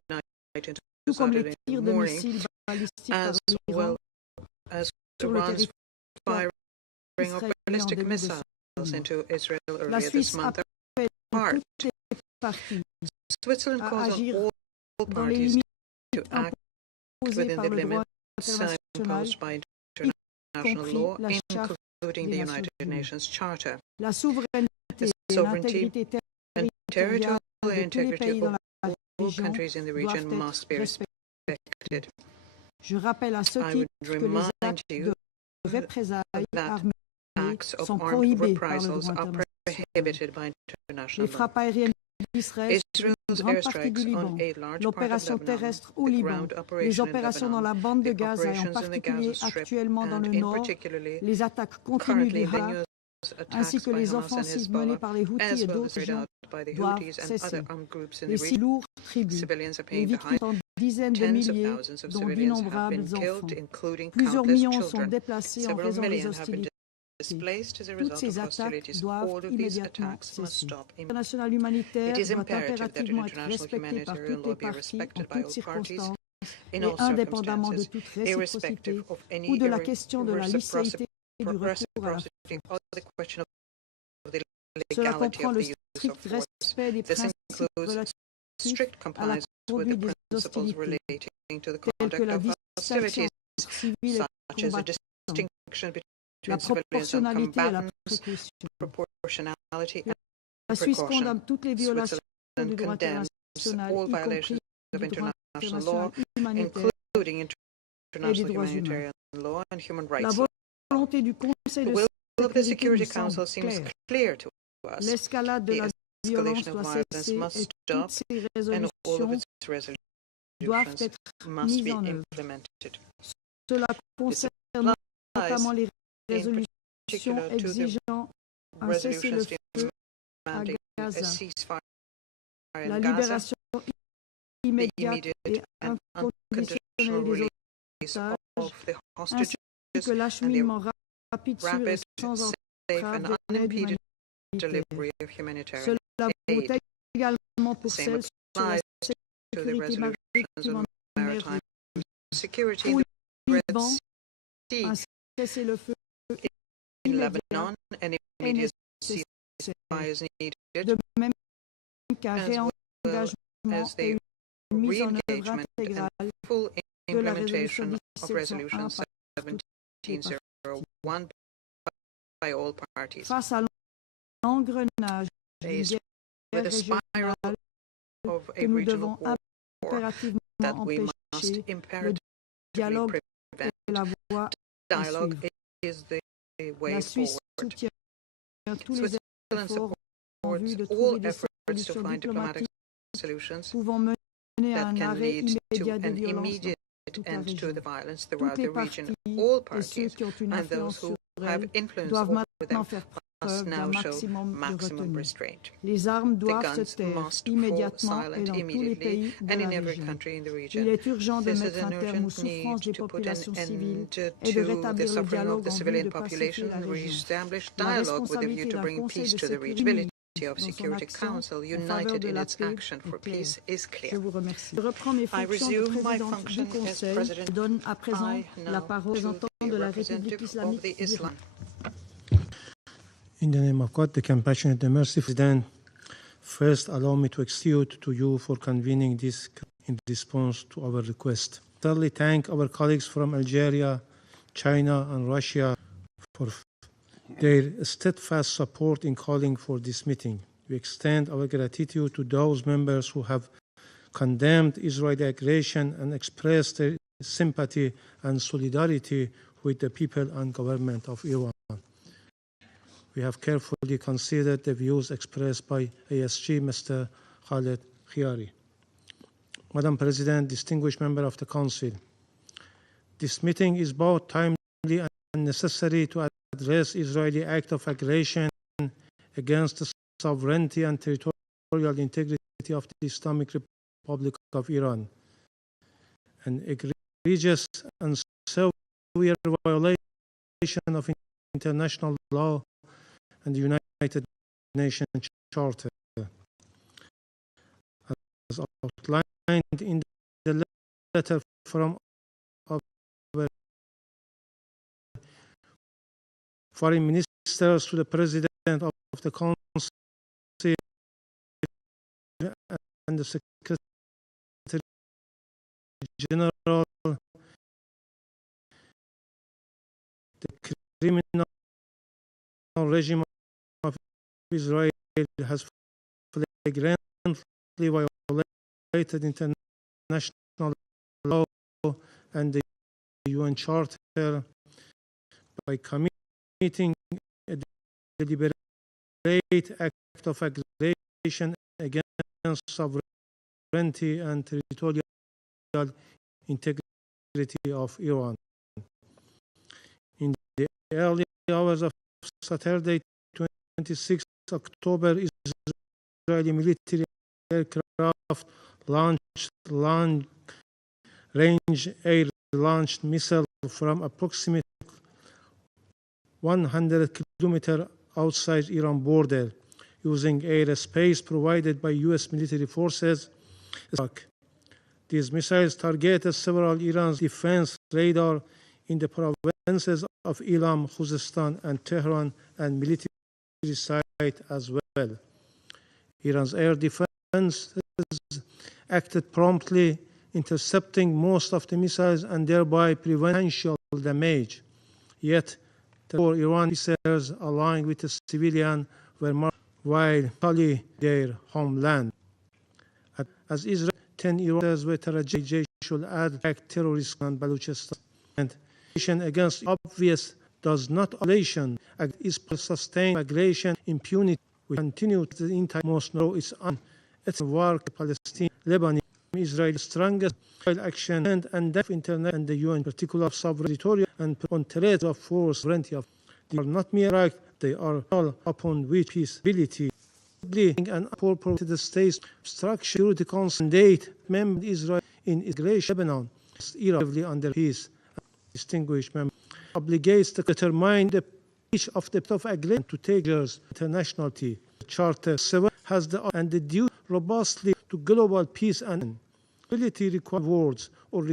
tout comme les tirs de missiles balistiques par l'Iran sur le territoire israélien en début décembre. La Suisse appelle toutes les parties à agir dans les limites imposées par le droit international, y compris la Charte des Nations Unies. La souveraineté et l'intégrité territoriale de tous les pays dans la région doivent être respectées. Je rappelle à ce titre que les actes de représailles armées sont prohibés par le droit international. Les frappes aériennes d'Israël sur une grande partie du Liban, l'opération terrestre au Liban, les opérations dans la bande de Gaza et en particulier actuellement dans le nord, les attaques continues des Hamas, ainsi que les offensives menées par les Houthis et d'autres gens doivent cesser. Les si lourds tributs, les victimes en dizaines de milliers, dont d'innombrables enfants. Plusieurs millions sont déplacés en raison des hostilités. Toutes ces attaques doivent immédiatement cesser. L'international humanitaire doit impérativement être respecté par toutes les parties en toutes circonstances et indépendamment de toute réciprocité ou de la question de la licéité du recours à la force. Cela comprend le strict respect des principes relatifs à la conduite des hostilités, tels que la distinction civile et combattante, la proportionnalité et la précaution. La Suisse condamne toutes les violations du droit international, y compris du droit international humanitaire et des droits humains. La volonté du Conseil de sécurité nous semble claire. L'escalade de la violence doit cesser et toutes ces résolutions doivent être mises en œuvre. Cela concerne notamment les résolutions exigeant un cessez-le-feu à Gaza, la libération immédiate et inconditionnelle des otages, ainsi que l'acheminement rapide, sûr et sans entrave de l'aide humanitaire. Cela vaut également pour celles sur la sécurité maritime en mer Rouge. Au Liban, un cessez-le-feu immédiat est nécessaire, de même qu'un réengagement et une mise en œuvre intégrale de la résolution 1701 par toutes les parties. by all parties. Face à l'engrenage d'une guerre régionale que nous devons impérativement empêcher, le dialogue est la voie à suivre. La Suisse soutient tous les efforts en vue de trouver des solutions diplomatiques pouvant mener à un arrêt immédiat des violences dans toute la région. Toutes les parties et ceux qui ont une influence sur elles doivent maintenant faire preuve d'un maximum de retenue. Les armes doivent se taire immédiatement et dans tous les pays de la région. Il est urgent de mettre un terme aux souffrances des populations civiles et de rétablir le dialogue en vue de pacifier la région. La responsabilité d'un Conseil de sécurité of Security Council united in its action for peace is clear. Je vous remercie. Je reprends mes fonctions de présidente du Conseil. Je donne à présent la parole au représentant de la République islamique d'Iran. In the name of God, the compassionate and merciful President, first allow me to execute to you for convening this in response to our request. Thirdly, thank our colleagues from Algeria, China, and Russia for their steadfast support in calling for this meeting. We extend our gratitude to those members who have condemned Israeli aggression and expressed their sympathy and solidarity with the people and government of Iran. We have carefully considered the views expressed by ASG Mr. Khaled Khiari. Madam President, distinguished member of the Council, this meeting is both timely and necessary to address Israeli act of aggression against the sovereignty and territorial integrity of the Islamic Republic of Iran, an egregious and severe violation of international law and the United Nations Charter, as outlined in the letter from our foreign ministers to the President of the Council and the Secretary General. The criminal regime of Israel has flagrantly violated international law and the UN Charter by committing a deliberate act of aggression against sovereignty and territorial integrity of Iran. In the early hours of Saturday, 26 October, Israeli military aircraft launched long-range air-launched missile from approximately 100 kilometers outside Iran border, using airspace provided by U.S. military forces. These missiles targeted several Iran's defense radar in the provinces of Elam, Khuzestan, and Tehran, and military site as well. Iran's air defenses acted promptly, intercepting most of the missiles and thereby preventing potential damage. Yet, the Iran officers aligned with the civilian were marked while fleeing their homeland. As Israel, 10 Iranians were tragically should attack terrorists in Balochistan. And against obvious does not violation is sustained aggression impunity. We continue to the entire most know its war Palestine, Lebanon, Israel's strongest action and def internet and the UN, particular sovereignty and on threats of force sovereignty of they are not mere right, they are all upon which peaceability and appropriate the state's structure security council mandate member Israel in Lebanon, irrevocably under peace. Distinguished member obligates to determine the each of the of agreement to take internationality. Charter 7 has the due robustly to global peace and ability require words or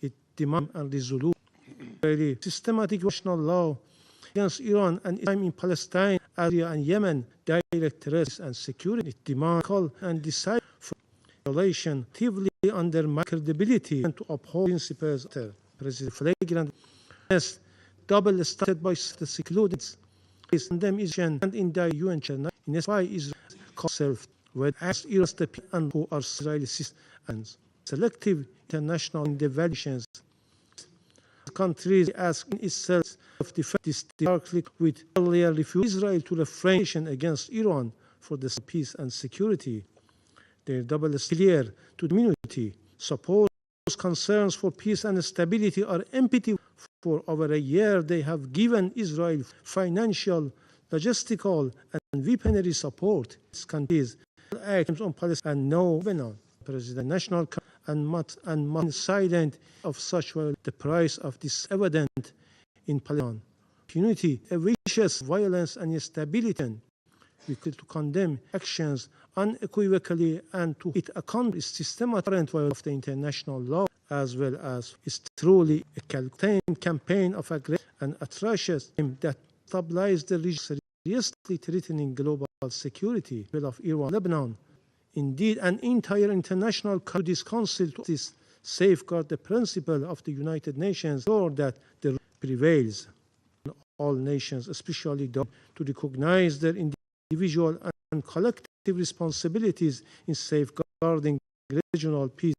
it demand and resolute systematic national law against Iran and Islam in Palestine, Syria, and Yemen, direct threats and security demand call and decide for violation actively under my credibility and to uphold principles. President flagrant double started by the secluded condemn Israel and in the UN channel in spy Israel itself with as irrespective and who are Israeli citizens. Selective international evaluations. Countries asking itself of defense directly with earlier refused Israel to refrain against Iran for the peace and security. Their double is clear to the community. Suppose concerns for peace and stability are empty. For over a year, they have given Israel financial, logistical, and weaponry support. Its countries actions on Palestine and no Lebanon. President National and silent of such well the price of this evident in Palestine. Unity, a vicious violence and instability. We could condemn actions unequivocally and to it account is systematic violation of the international law as well as is truly a calculated campaign of aggression and atrocious that stabilizes the region, seriously threatening global security of Iran, Lebanon. Indeed, an entire international council to this safeguard the principle of the United Nations or that the prevails. All nations, especially those, to recognize their individual and collective responsibilities in safeguarding regional peace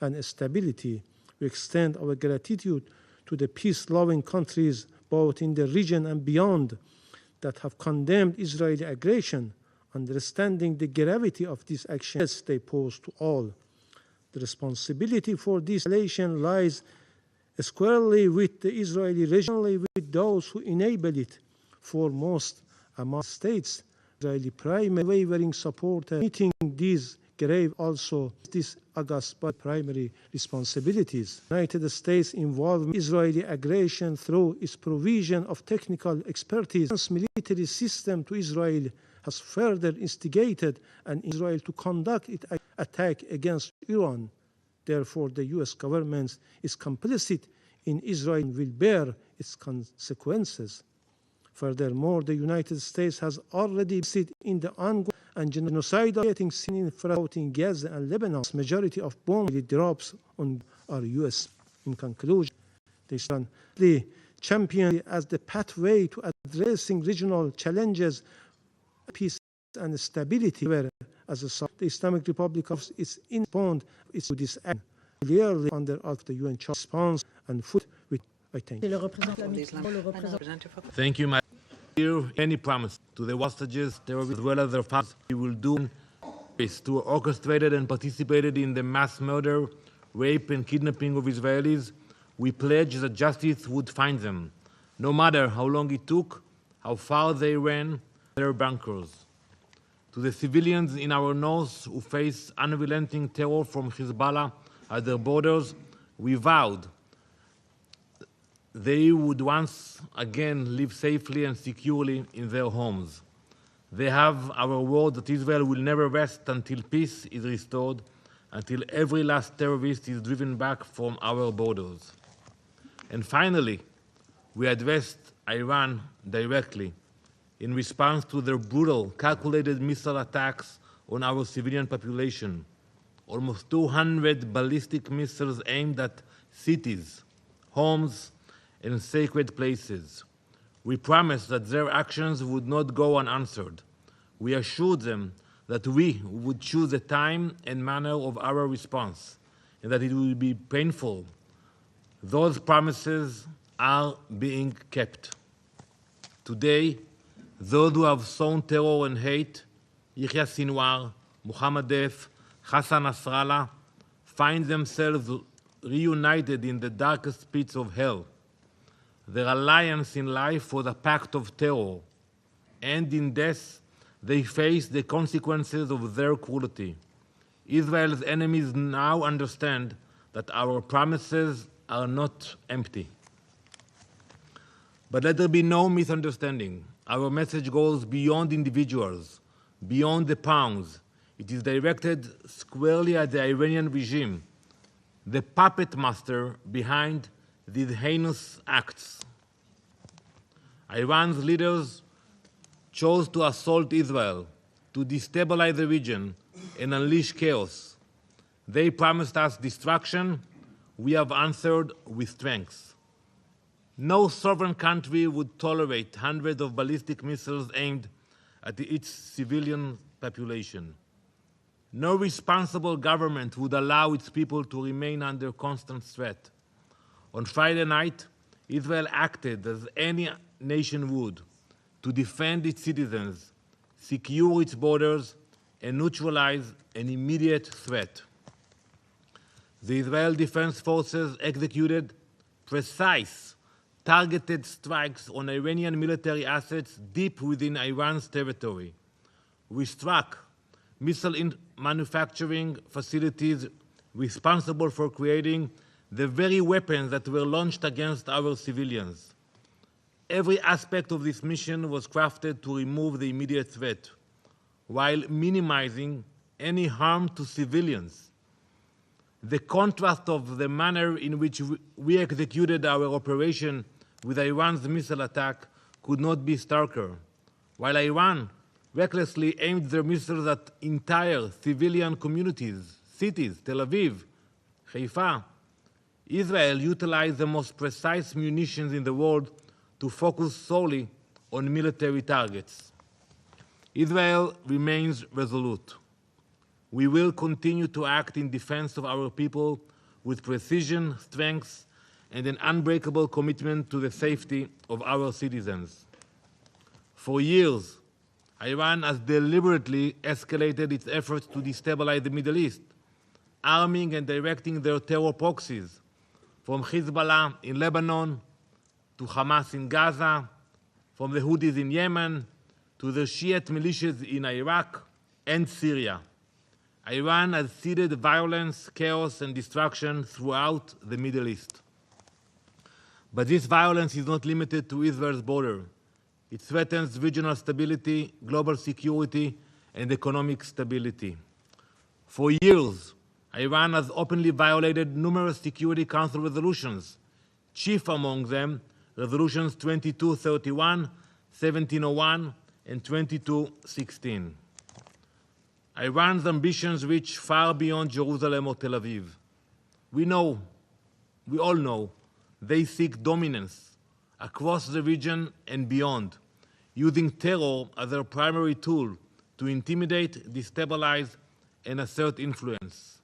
and stability. We extend our gratitude to the peace-loving countries, both in the region and beyond, that have condemned Israeli aggression, understanding the gravity of these actions they pose to all. The responsibility for this escalation lies squarely with the Israeli region, with those who enable it. Foremost among states, Israeli primary wavering support meeting these grave also this August by primary responsibilities. The United States involved in Israeli aggression through its provision of technical expertise. Its military system to Israel has further instigated an Israel to conduct its attack against Iran. Therefore, the U.S. government is complicit in Israel and will bear its consequences. Furthermore, the United States has already seen in the ongoing and genocidal scene in Gaza and Lebanon. The majority of bomb drops on our U.S. In conclusion, they stand the champion as the pathway to addressing regional challenges, peace and stability. Where, as the Islamic Republic of its inbound is to this end, clearly under the UN response and foot with. I thank you. Thank you, Madam. Here, any promise to the hostages, terrorists, as well as their families, we will do is to orchestrated and participated in the mass murder, rape, and kidnapping of Israelis. We pledge that justice would find them, no matter how long it took, how far they ran, their bunkers. To the civilians in our north who face unrelenting terror from Hezbollah at their borders, we vowed they would once again live safely and securely in their homes. They have our word that Israel will never rest until peace is restored, until every last terrorist is driven back from our borders. And finally, we addressed Iran directly in response to their brutal, calculated missile attacks on our civilian population. Almost 200 ballistic missiles aimed at cities, homes, and sacred places. We promised that their actions would not go unanswered. We assured them that we would choose the time and manner of our response, and that it would be painful. Those promises are being kept. Today, those who have sown terror and hate, Yahya Sinwar, Muhammad Deif, Hassan Nasrallah, find themselves reunited in the darkest pits of hell. Their alliance in life was a pact of terror, and in death they face the consequences of their cruelty. Israel's enemies now understand that our promises are not empty. But let there be no misunderstanding. Our message goes beyond individuals, beyond the pounds. It is directed squarely at the Iranian regime, the puppet master behind these heinous acts. Iran's leaders chose to assault Israel, to destabilize the region and unleash chaos. They promised us destruction. We have answered with strength. No sovereign country would tolerate hundreds of ballistic missiles aimed at its civilian population. No responsible government would allow its people to remain under constant threat. On Friday night, Israel acted as any nation would to defend its citizens, secure its borders, and neutralize an immediate threat. The Israel Defense Forces executed precise, targeted strikes on Iranian military assets deep within Iran's territory. We struck missile manufacturing facilities responsible for creating the very weapons that were launched against our civilians. Every aspect of this mission was crafted to remove the immediate threat, while minimizing any harm to civilians. The contrast of the manner in which we executed our operation with Iran's missile attack could not be starker. While Iran recklessly aimed their missiles at entire civilian communities, cities, Tel Aviv, Haifa, Israel utilized the most precise munitions in the world to focus solely on military targets. Israel remains resolute. We will continue to act in defense of our people with precision, strength, and an unbreakable commitment to the safety of our citizens. For years, Iran has deliberately escalated its efforts to destabilize the Middle East, arming and directing their terror proxies, from Hezbollah in Lebanon to Hamas in Gaza, from the Houthis in Yemen to the Shiite militias in Iraq and Syria. Iran has seeded violence, chaos, and destruction throughout the Middle East. But this violence is not limited to Israel's border. It threatens regional stability, global security, and economic stability. For years, Iran has openly violated numerous Security Council resolutions, chief among them Resolutions 2231, 1701, and 2216. Iran's ambitions reach far beyond Jerusalem or Tel Aviv. We all know, they seek dominance across the region and beyond, using terror as their primary tool to intimidate, destabilize, and assert influence.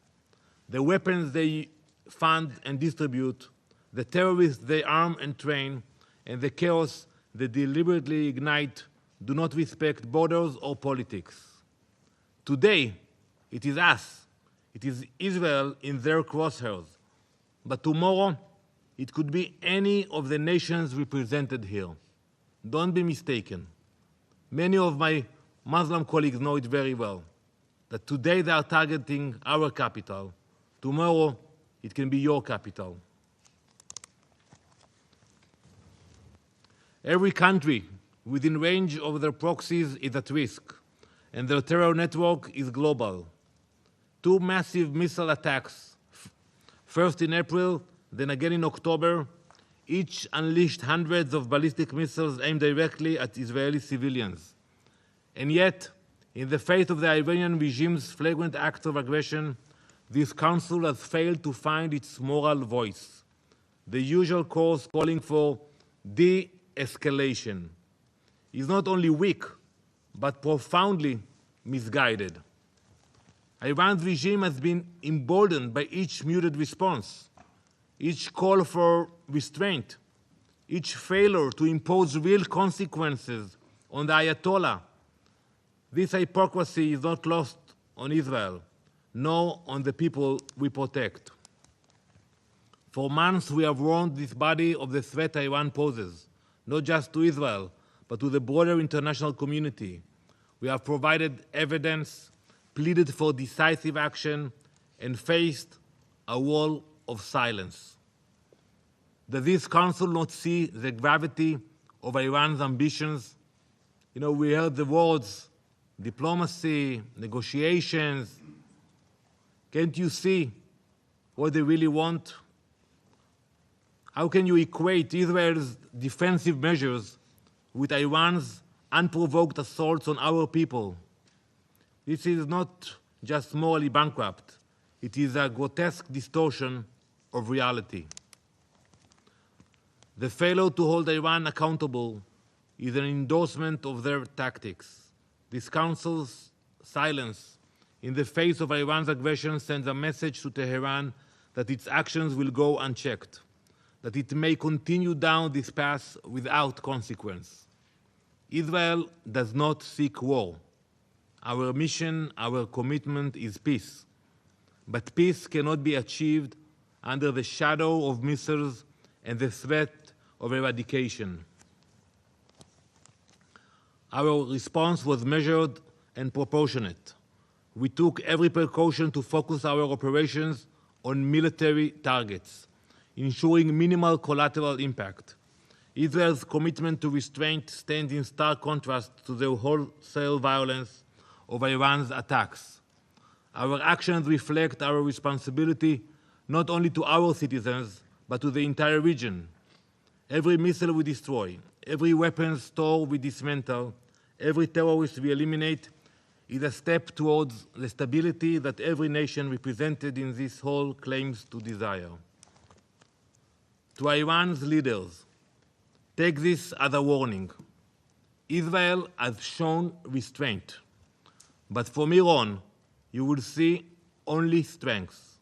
The weapons they fund and distribute, the terrorists they arm and train, and the chaos they deliberately ignite do not respect borders or politics. Today, it is us, it is Israel in their crosshairs. But tomorrow, it could be any of the nations represented here. Don't be mistaken. Many of my Muslim colleagues know it very well, that today they are targeting our capital. Tomorrow, it can be your capital. Every country within range of their proxies is at risk, and their terror network is global. Two massive missile attacks, first in April, then again in October, each unleashed hundreds of ballistic missiles aimed directly at Israeli civilians. And yet, in the face of the Iranian regime's flagrant acts of aggression, this council has failed to find its moral voice. The usual course calling for de-escalation is not only weak, but profoundly misguided. Iran's regime has been emboldened by each muted response, each call for restraint, each failure to impose real consequences on the Ayatollah. This hypocrisy is not lost on Israel, nor on the people we protect. For months, we have warned this body of the threat Iran poses, not just to Israel, but to the broader international community. We have provided evidence, pleaded for decisive action, and faced a wall of silence. Does this council not see the gravity of Iran's ambitions? We heard the words diplomacy, negotiations. Can't you see what they really want? How can you equate Israel's defensive measures with Iran's unprovoked assaults on our people? This is not just morally bankrupt. It is a grotesque distortion of reality. The failure to hold Iran accountable is an endorsement of their tactics. This Council's silence in the face of Iran's aggression sends a message to Tehran that its actions will go unchecked, that it may continue down this path without consequence. Israel does not seek war. Our mission, our commitment is peace. But peace cannot be achieved under the shadow of missiles and the threat of eradication. Our response was measured and proportionate. We took every precaution to focus our operations on military targets, ensuring minimal collateral impact. Israel's commitment to restraint stands in stark contrast to the wholesale violence of Iran's attacks. Our actions reflect our responsibility not only to our citizens, but to the entire region. Every missile we destroy, every weapons store we dismantle, every terrorist we eliminate is a step towards the stability that every nation represented in this hall claims to desire. To Iran's leaders, take this as a warning. Israel has shown restraint, but from here on, you will see only strength.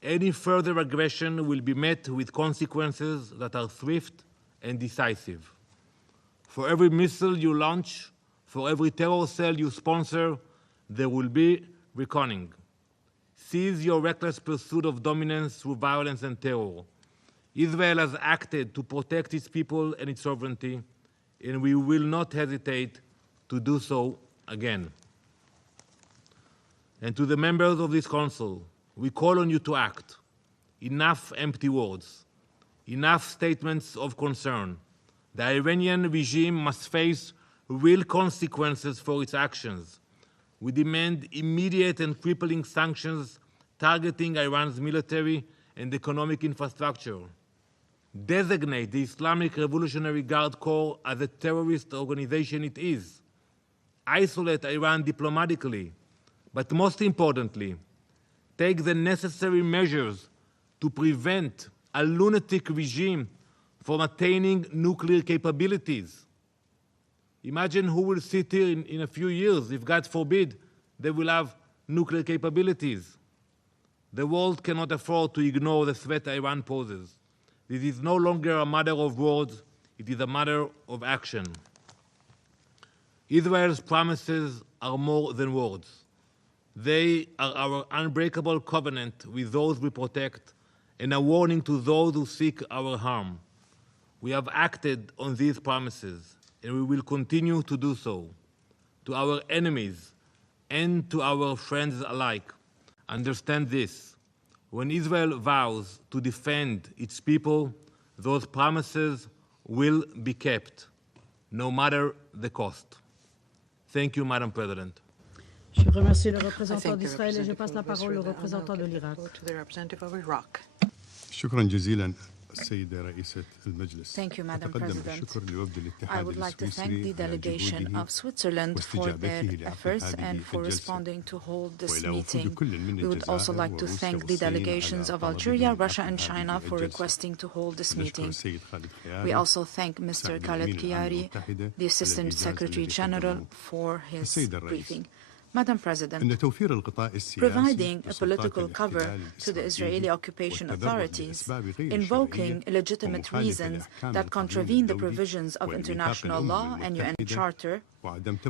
Any further aggression will be met with consequences that are swift and decisive. For every missile you launch, for every terror cell you sponsor, there will be reckoning. Cease your reckless pursuit of dominance through violence and terror. Israel has acted to protect its people and its sovereignty, and we will not hesitate to do so again. And to the members of this Council, we call on you to act. Enough empty words. Enough statements of concern. The Iranian regime must face real consequences for its actions. We demand immediate and crippling sanctions targeting Iran's military and economic infrastructure. Designate the Islamic Revolutionary Guard Corps as a terrorist organization it is. Isolate Iran diplomatically, but most importantly, take the necessary measures to prevent a lunatic regime from attaining nuclear capabilities. Imagine who will sit here in a few years if, God forbid, they will have nuclear capabilities. The world cannot afford to ignore the threat Iran poses. This is no longer a matter of words, it is a matter of action. Israel's promises are more than words. They are our unbreakable covenant with those we protect and a warning to those who seek our harm. We have acted on these promises, and we will continue to do so. To our enemies and to our friends alike, understand this. When Israel vows to defend its people, those promises will be kept, no matter the cost. Thank you, Madam President. Je remercie le représentant d'Israël et je passe la parole au représentant de l'Irak. شكرا جزيلا السيدة رئيسة المجلس. Thank you, Madam President. I would like to thank the delegation of Switzerland for their efforts and for responding to hold this meeting. We would also like to thank the delegations of Algeria, Russia, and China for requesting to hold this meeting. We also thank Mr. Khaled Kiari, the Assistant Secretary General, for his briefing. Madam President, providing a political cover to the Israeli occupation authorities, invoking legitimate reasons that contravene the provisions of international law and UN Charter,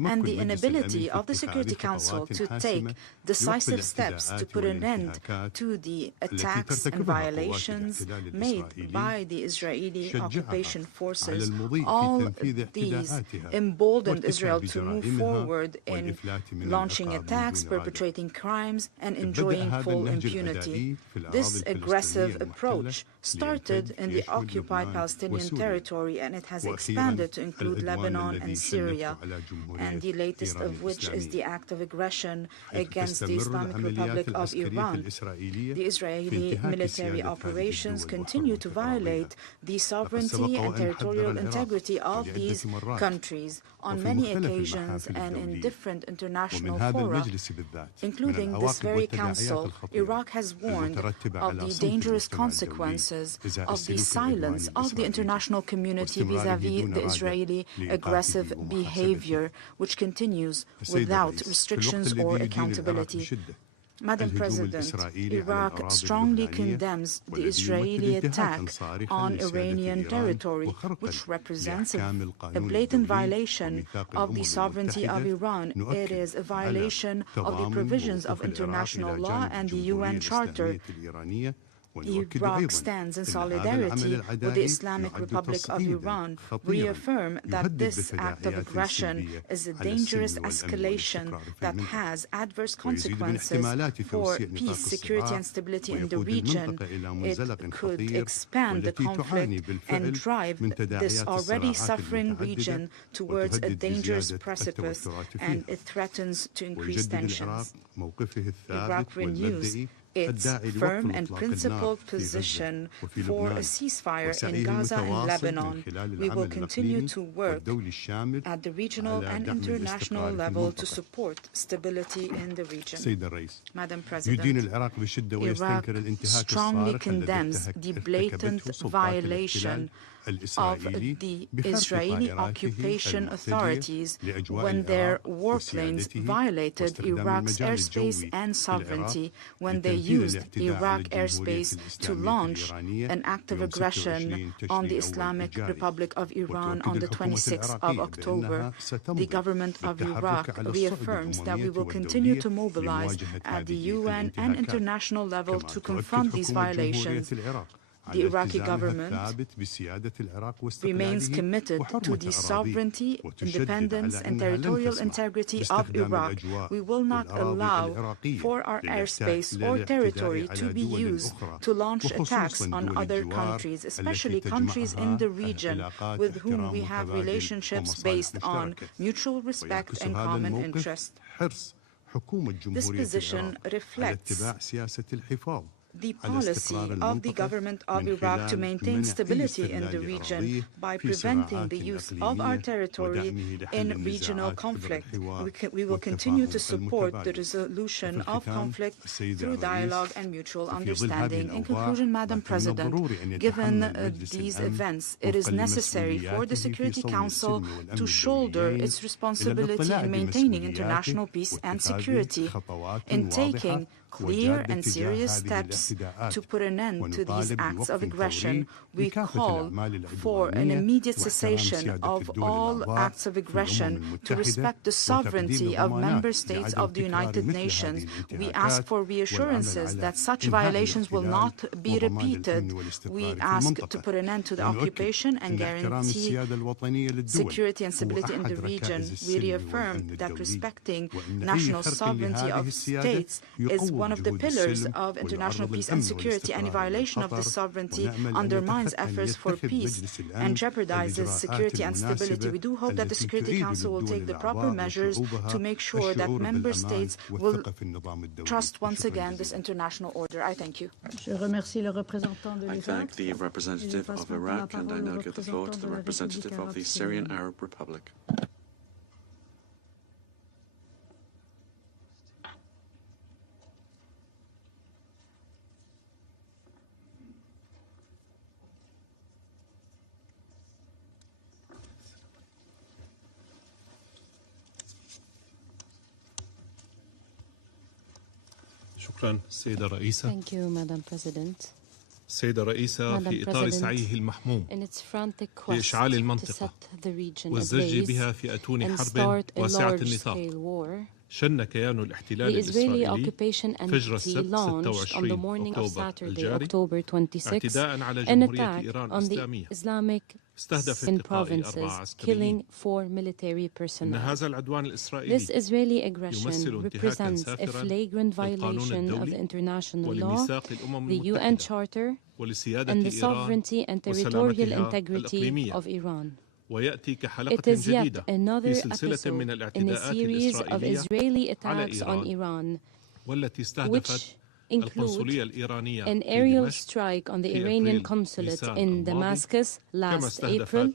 and the inability of the Security Council to take decisive steps to put an end to the attacks and violations made by the Israeli occupation forces, all these emboldened Israel to move forward in launching attacks, perpetrating crimes, and enjoying full impunity. This aggressive approach started in the occupied Palestinian territory, and it has expanded to include Lebanon and Syria. and the latest of which is the act of aggression against the Islamic Republic of Iran. The Israeli military operations continue to violate the sovereignty and territorial integrity of these countries on many occasions and in different international fora, including this very council. Iraq has warned of the dangerous consequences of the silence of the international community vis-à-vis the Israeli aggressive behavior, which continues without restrictions or accountability. Madam President, Iraq strongly condemns the Israeli attack on Iranian territory, which represents a blatant violation of the sovereignty of Iran. It is a violation of the provisions of international law and the UN Charter. Iraq stands in solidarity with the Islamic Republic of Iran. We affirm that this act of aggression is a dangerous escalation that has adverse consequences for peace, security, and stability in the region. It could expand the conflict and drive this already suffering region towards a dangerous precipice, and it threatens to increase tensions. Iraq renews its firm and principled position for a ceasefire in Gaza and Lebanon. We will continue to work at the regional and international level to support stability in the region. Madam President, Iraq strongly condemns the blatant violation of the Israeli occupation authorities when their warplanes violated Iraq's airspace and sovereignty, when they used Iraq airspace to launch an act of aggression on the Islamic Republic of Iran on the 26th of October. The government of Iraq reaffirms that we will continue to mobilize at the UN and international level to confront these violations. The Iraqi government remains committed to the sovereignty, independence, and territorial integrity of Iraq. We will not allow for our airspace or territory to be used to launch attacks on other countries, especially countries in the region with whom we have relationships based on mutual respect and common interest. This position reflects the policy of the government of Iraq to maintain stability in the region by preventing the use of our territory in regional conflict. We will continue to support the resolution of conflict through dialogue and mutual understanding. In conclusion, Madam President, given these events, it is necessary for the Security Council to shoulder its responsibility in maintaining international peace and security, in taking clear and serious steps to put an end to these acts of aggression. We call for an immediate cessation of all acts of aggression, to respect the sovereignty of member states of the United Nations. We ask for reassurances that such violations will not be repeated. We ask to put an end to the occupation and guarantee security and stability in the region. We reaffirm that respecting national sovereignty of states is one of the pillars of international peace and security. Any violation of this sovereignty undermines efforts for peace and jeopardizes security and stability. We do hope that the Security Council will take the proper measures to make sure that member states will trust once again this international order. I thank you. I thank the representative of Iraq, and I now give the floor to the representative of the Syrian Arab Republic. Thank you, Madam President. السيدة الرئيسة في إطار سعيه المحموم لإشعال المنطقة والزج بها في أتون حرب واسعة النطاق شن كيان الاحتلال الإسرائيلي فجر السبت 26 أكتوبر الجاري اعتداء على جمهورية إيران الإسلامية استهدفت إلقاء 4 عسكريين. إن هذا العدوان الإسرائيلي يمثل انتهاكا سافرا للقانون الدولي ولميثاق الأمم المتحدة ولسيادة إيران وسلامتها الإقليمية. ويأتي It كحلقة is yet جديدة في another سلسلة من episode in a الاعتداءات series of الإسرائيلية Israeli على attacks on إيران Iran, والتي استهدفت which القنصلية include الإيرانية an في aerial دمشق strike on the في Iranian أبريل consulate نيسان in الماضي Damascus كما last استهدفت April,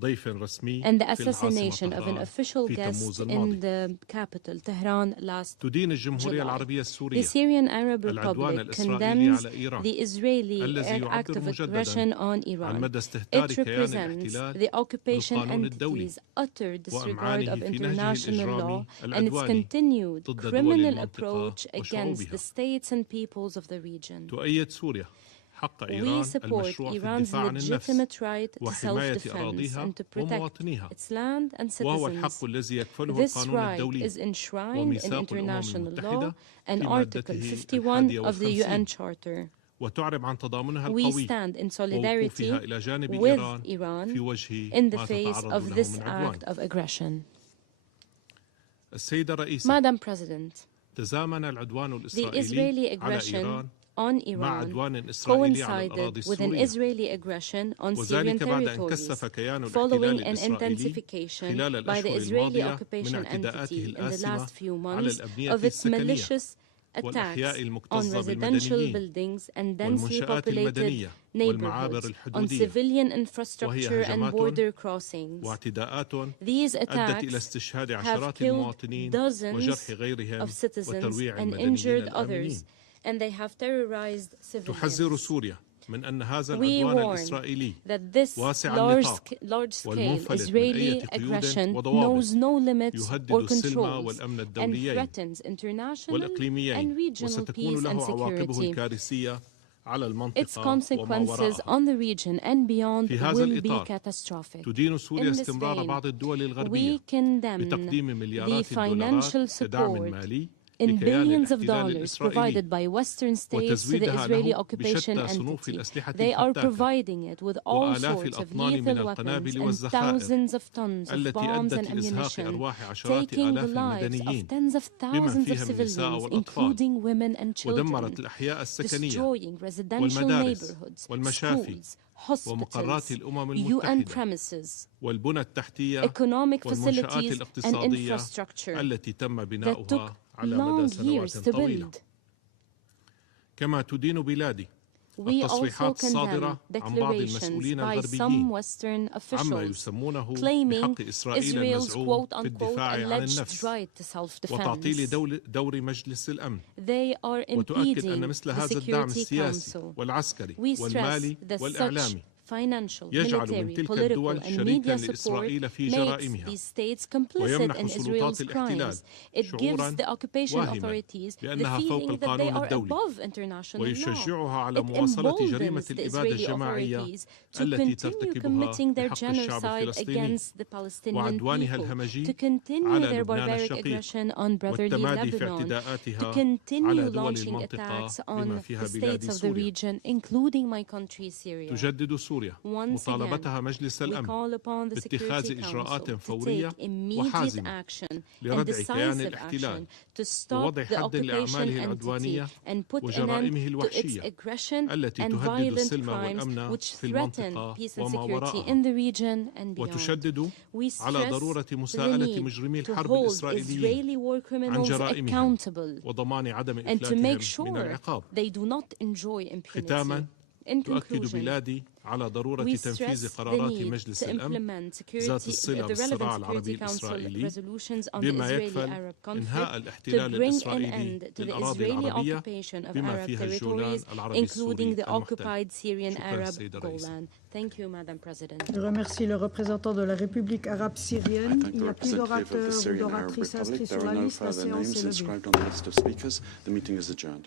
ضيف رسمي and the في العاصمة assassination of an طهران official في guest تموز in الماضي. the capital, Tehran, last تدين الجمهورية July. العربية The السورية Syrian Arab العدوان Republic الإسرائيلي condemns على إيران the Israeli الذي act يعبر of مجددا aggression on عن Iran. مدى استهتار It كيان represents الاحتلال the occupation بالقانون الدولي entity's utter disregard وأمعانه of في نهجه international law الإجرامي and its العدواني continued ضد دول criminal المنطقة approach against وشعوبها. the states and peoples of the region. تؤيد سوريا حق We إيران support المشروع في Iran's الدفاع عن النفس legitimate right to وحماية self-defense أراضيها and to protect ومواطنيها its land and وهو citizens. الحق الذي يكفله This القانون right الدولي is enshrined in وميثاق الأمم international law المتحدة and في Article مادته 51 of the UN 51 Charter. وتعرب عن تضامنها We القوي stand in solidarity ووقوفها إلى جانب with إيران في Iran وجه in the ما face تتعرض of له this من عدوان. act of aggression. السيدة رئيسة Madam President, تزامن العدوان the الإسرائيلي Israeli على aggression إيران on مع Iran عدوان إسرائيلي على coincided الأراضي with an السورية Israeli aggression on Syrian وذلك بعد أن territories كثف كيان following الاحتلال an الإسرائيلي intensification خلال by the الأشهر Israeli الماضية occupation من اعتداءاته entity in the الآثمة last few على months الأبنية of its السكنية malicious attacks والأحياء on المكتظة residential بالمدنيين buildings and densely والمنشآت populated المدنية والمعابر neighborhoods, on الحدودية civilian وهي infrastructure and هجمات border crossings. واعتداءات These أدت إلى attacks استشهاد have عشرات killed المواطنين وجرح dozens غيرهم of citizens وترويع and المدنيين injured الآمنين. others, and they have terrorized تحذر civilians. سوريا من أن هذا We العدوان warn الإسرائيلي that this واسع النطاق large-scale والمنفلت من Israeli أي aggression قيود وضوابط knows no limits يهدد or السلم controls والأمن and الدوليين threatens international and والإقليميين regional وستكون peace and له عواقبه security. الكارثية على Its المنطقة وما consequences وراءها. on the region and beyond في هذا will be الإطار catastrophic. تدين سوريا In this استمرار vein, بعض الدول we الغربية condemn بتقديم the مليارات financial الدولارات كدعم support مالي in لكيان billions of الاحتلال dollars الإسرائيلي provided by Western states to the وتزويدها Israeli له occupation بشتى صنوف entity. الأسلحة They are الفتاكة providing it with all وآلاف sorts of الأطنان من lethal weapons القنابل and والذخائر thousands of tons of التي bombs and أدت لإزهاق ammunition, أرواح عشرات taking the آلاف lives المدنيين of tens of بمن thousands of فيهم النساء civilians, والأطفال including women and children, ودمرت الأحياء السكنية destroying residential والمدارس neighborhoods, والمشافي schools, ومقرات hospitals, الأمم UN المتحدة premises, والبنى التحتية economic والمنشآت facilities and الاقتصادية infrastructure التي تم that took بناؤها على مدى long سنوات years to طويلة. build. كما تدين بلادي We also التصريحات condemn الصادرة عن بعض declarations المسؤولين by some الغربيين Western عما officials يسمونه claiming بحق إسرائيل Israel's المزعوم في quote-unquote الدفاع عن alleged النفس right to self-defense. وتعطيل دور مجلس الأمن They are وتؤكد impeding أن مثل the هذا الدعم Security السياسي Council. والعسكري We stress والمالي that such والإعلامي financial, يجعل من military, تلك political الدول and شريكا media support لإسرائيل في makes جرائمها these states complicit ويمنح in سلطات Israel's الاحتلال crimes. It gives شعورا the occupation واهما authorities the بأنها فوق feeling that they القانون are الدولي above international law. ويشجعها على It مواصلة جريمة emboldens the الإبادة Israeli الجماعية authorities to التي continue ترتكبها committing their بحق الشعب genocide الفلسطيني against the Palestinian وعدوانها people, الهمجي to continue على their لبنان barbaric الشقيق aggression on brotherly والتمادي في Lebanon, to اعتداءاتها continue على دول launching المنطقة attacks بما on فيها the بلاد states of the سوريا. region, including my country, Syria. تجدد سوريا Once again, مطالبتها مجلس we الأمن call upon the باتخاذ Security إجراءات Council to فورية take immediate وحازمة action and لردع كيان decisive الاحتلال action to stop ووضع the حد occupation لأعماله entity العدوانية and put an end وجرائمه to its الوحشية aggression التي and تهدد violent السلم crimes والأمن which في threaten المنطقة peace and وما security وراءها in the region and beyond. وتشدد We على stress ضرورة the مساءلة need مجرمي to الحرب hold الإسرائيليين Israeli war عن criminals جرائمهم accountable وضمان عدم and to make إفلاتهم من sure العقاب. they do not enjoy impunity. ختاما In تؤكد conclusion, بلادي على ضرورة we تنفيذ stress the قرارات need مجلس to الأمن implement ذات الصلة the بالصراع relevant العربي Security Council الإسرائيلي resolutions on the بما Israeli-Arab يكفل conflict إنهاء to الاحتلال bring an الإسرائيلي end to the للأراضي Israeli العربية occupation of بما Arab فيها الجولان territories, العربي including السوري the المحتل. occupied Syrian شكرا Arab سيدة الرئيسة. Golan. Thank you, Madam President. Je remercie le représentant de la République arabe syrienne. Il n'y a plus representative of the d'orateurs ou Syrian Arab d'oratrices Republic. inscrits There sur are la no liste. La further séance names est levée. inscribed on the list of speakers. The meeting is adjourned.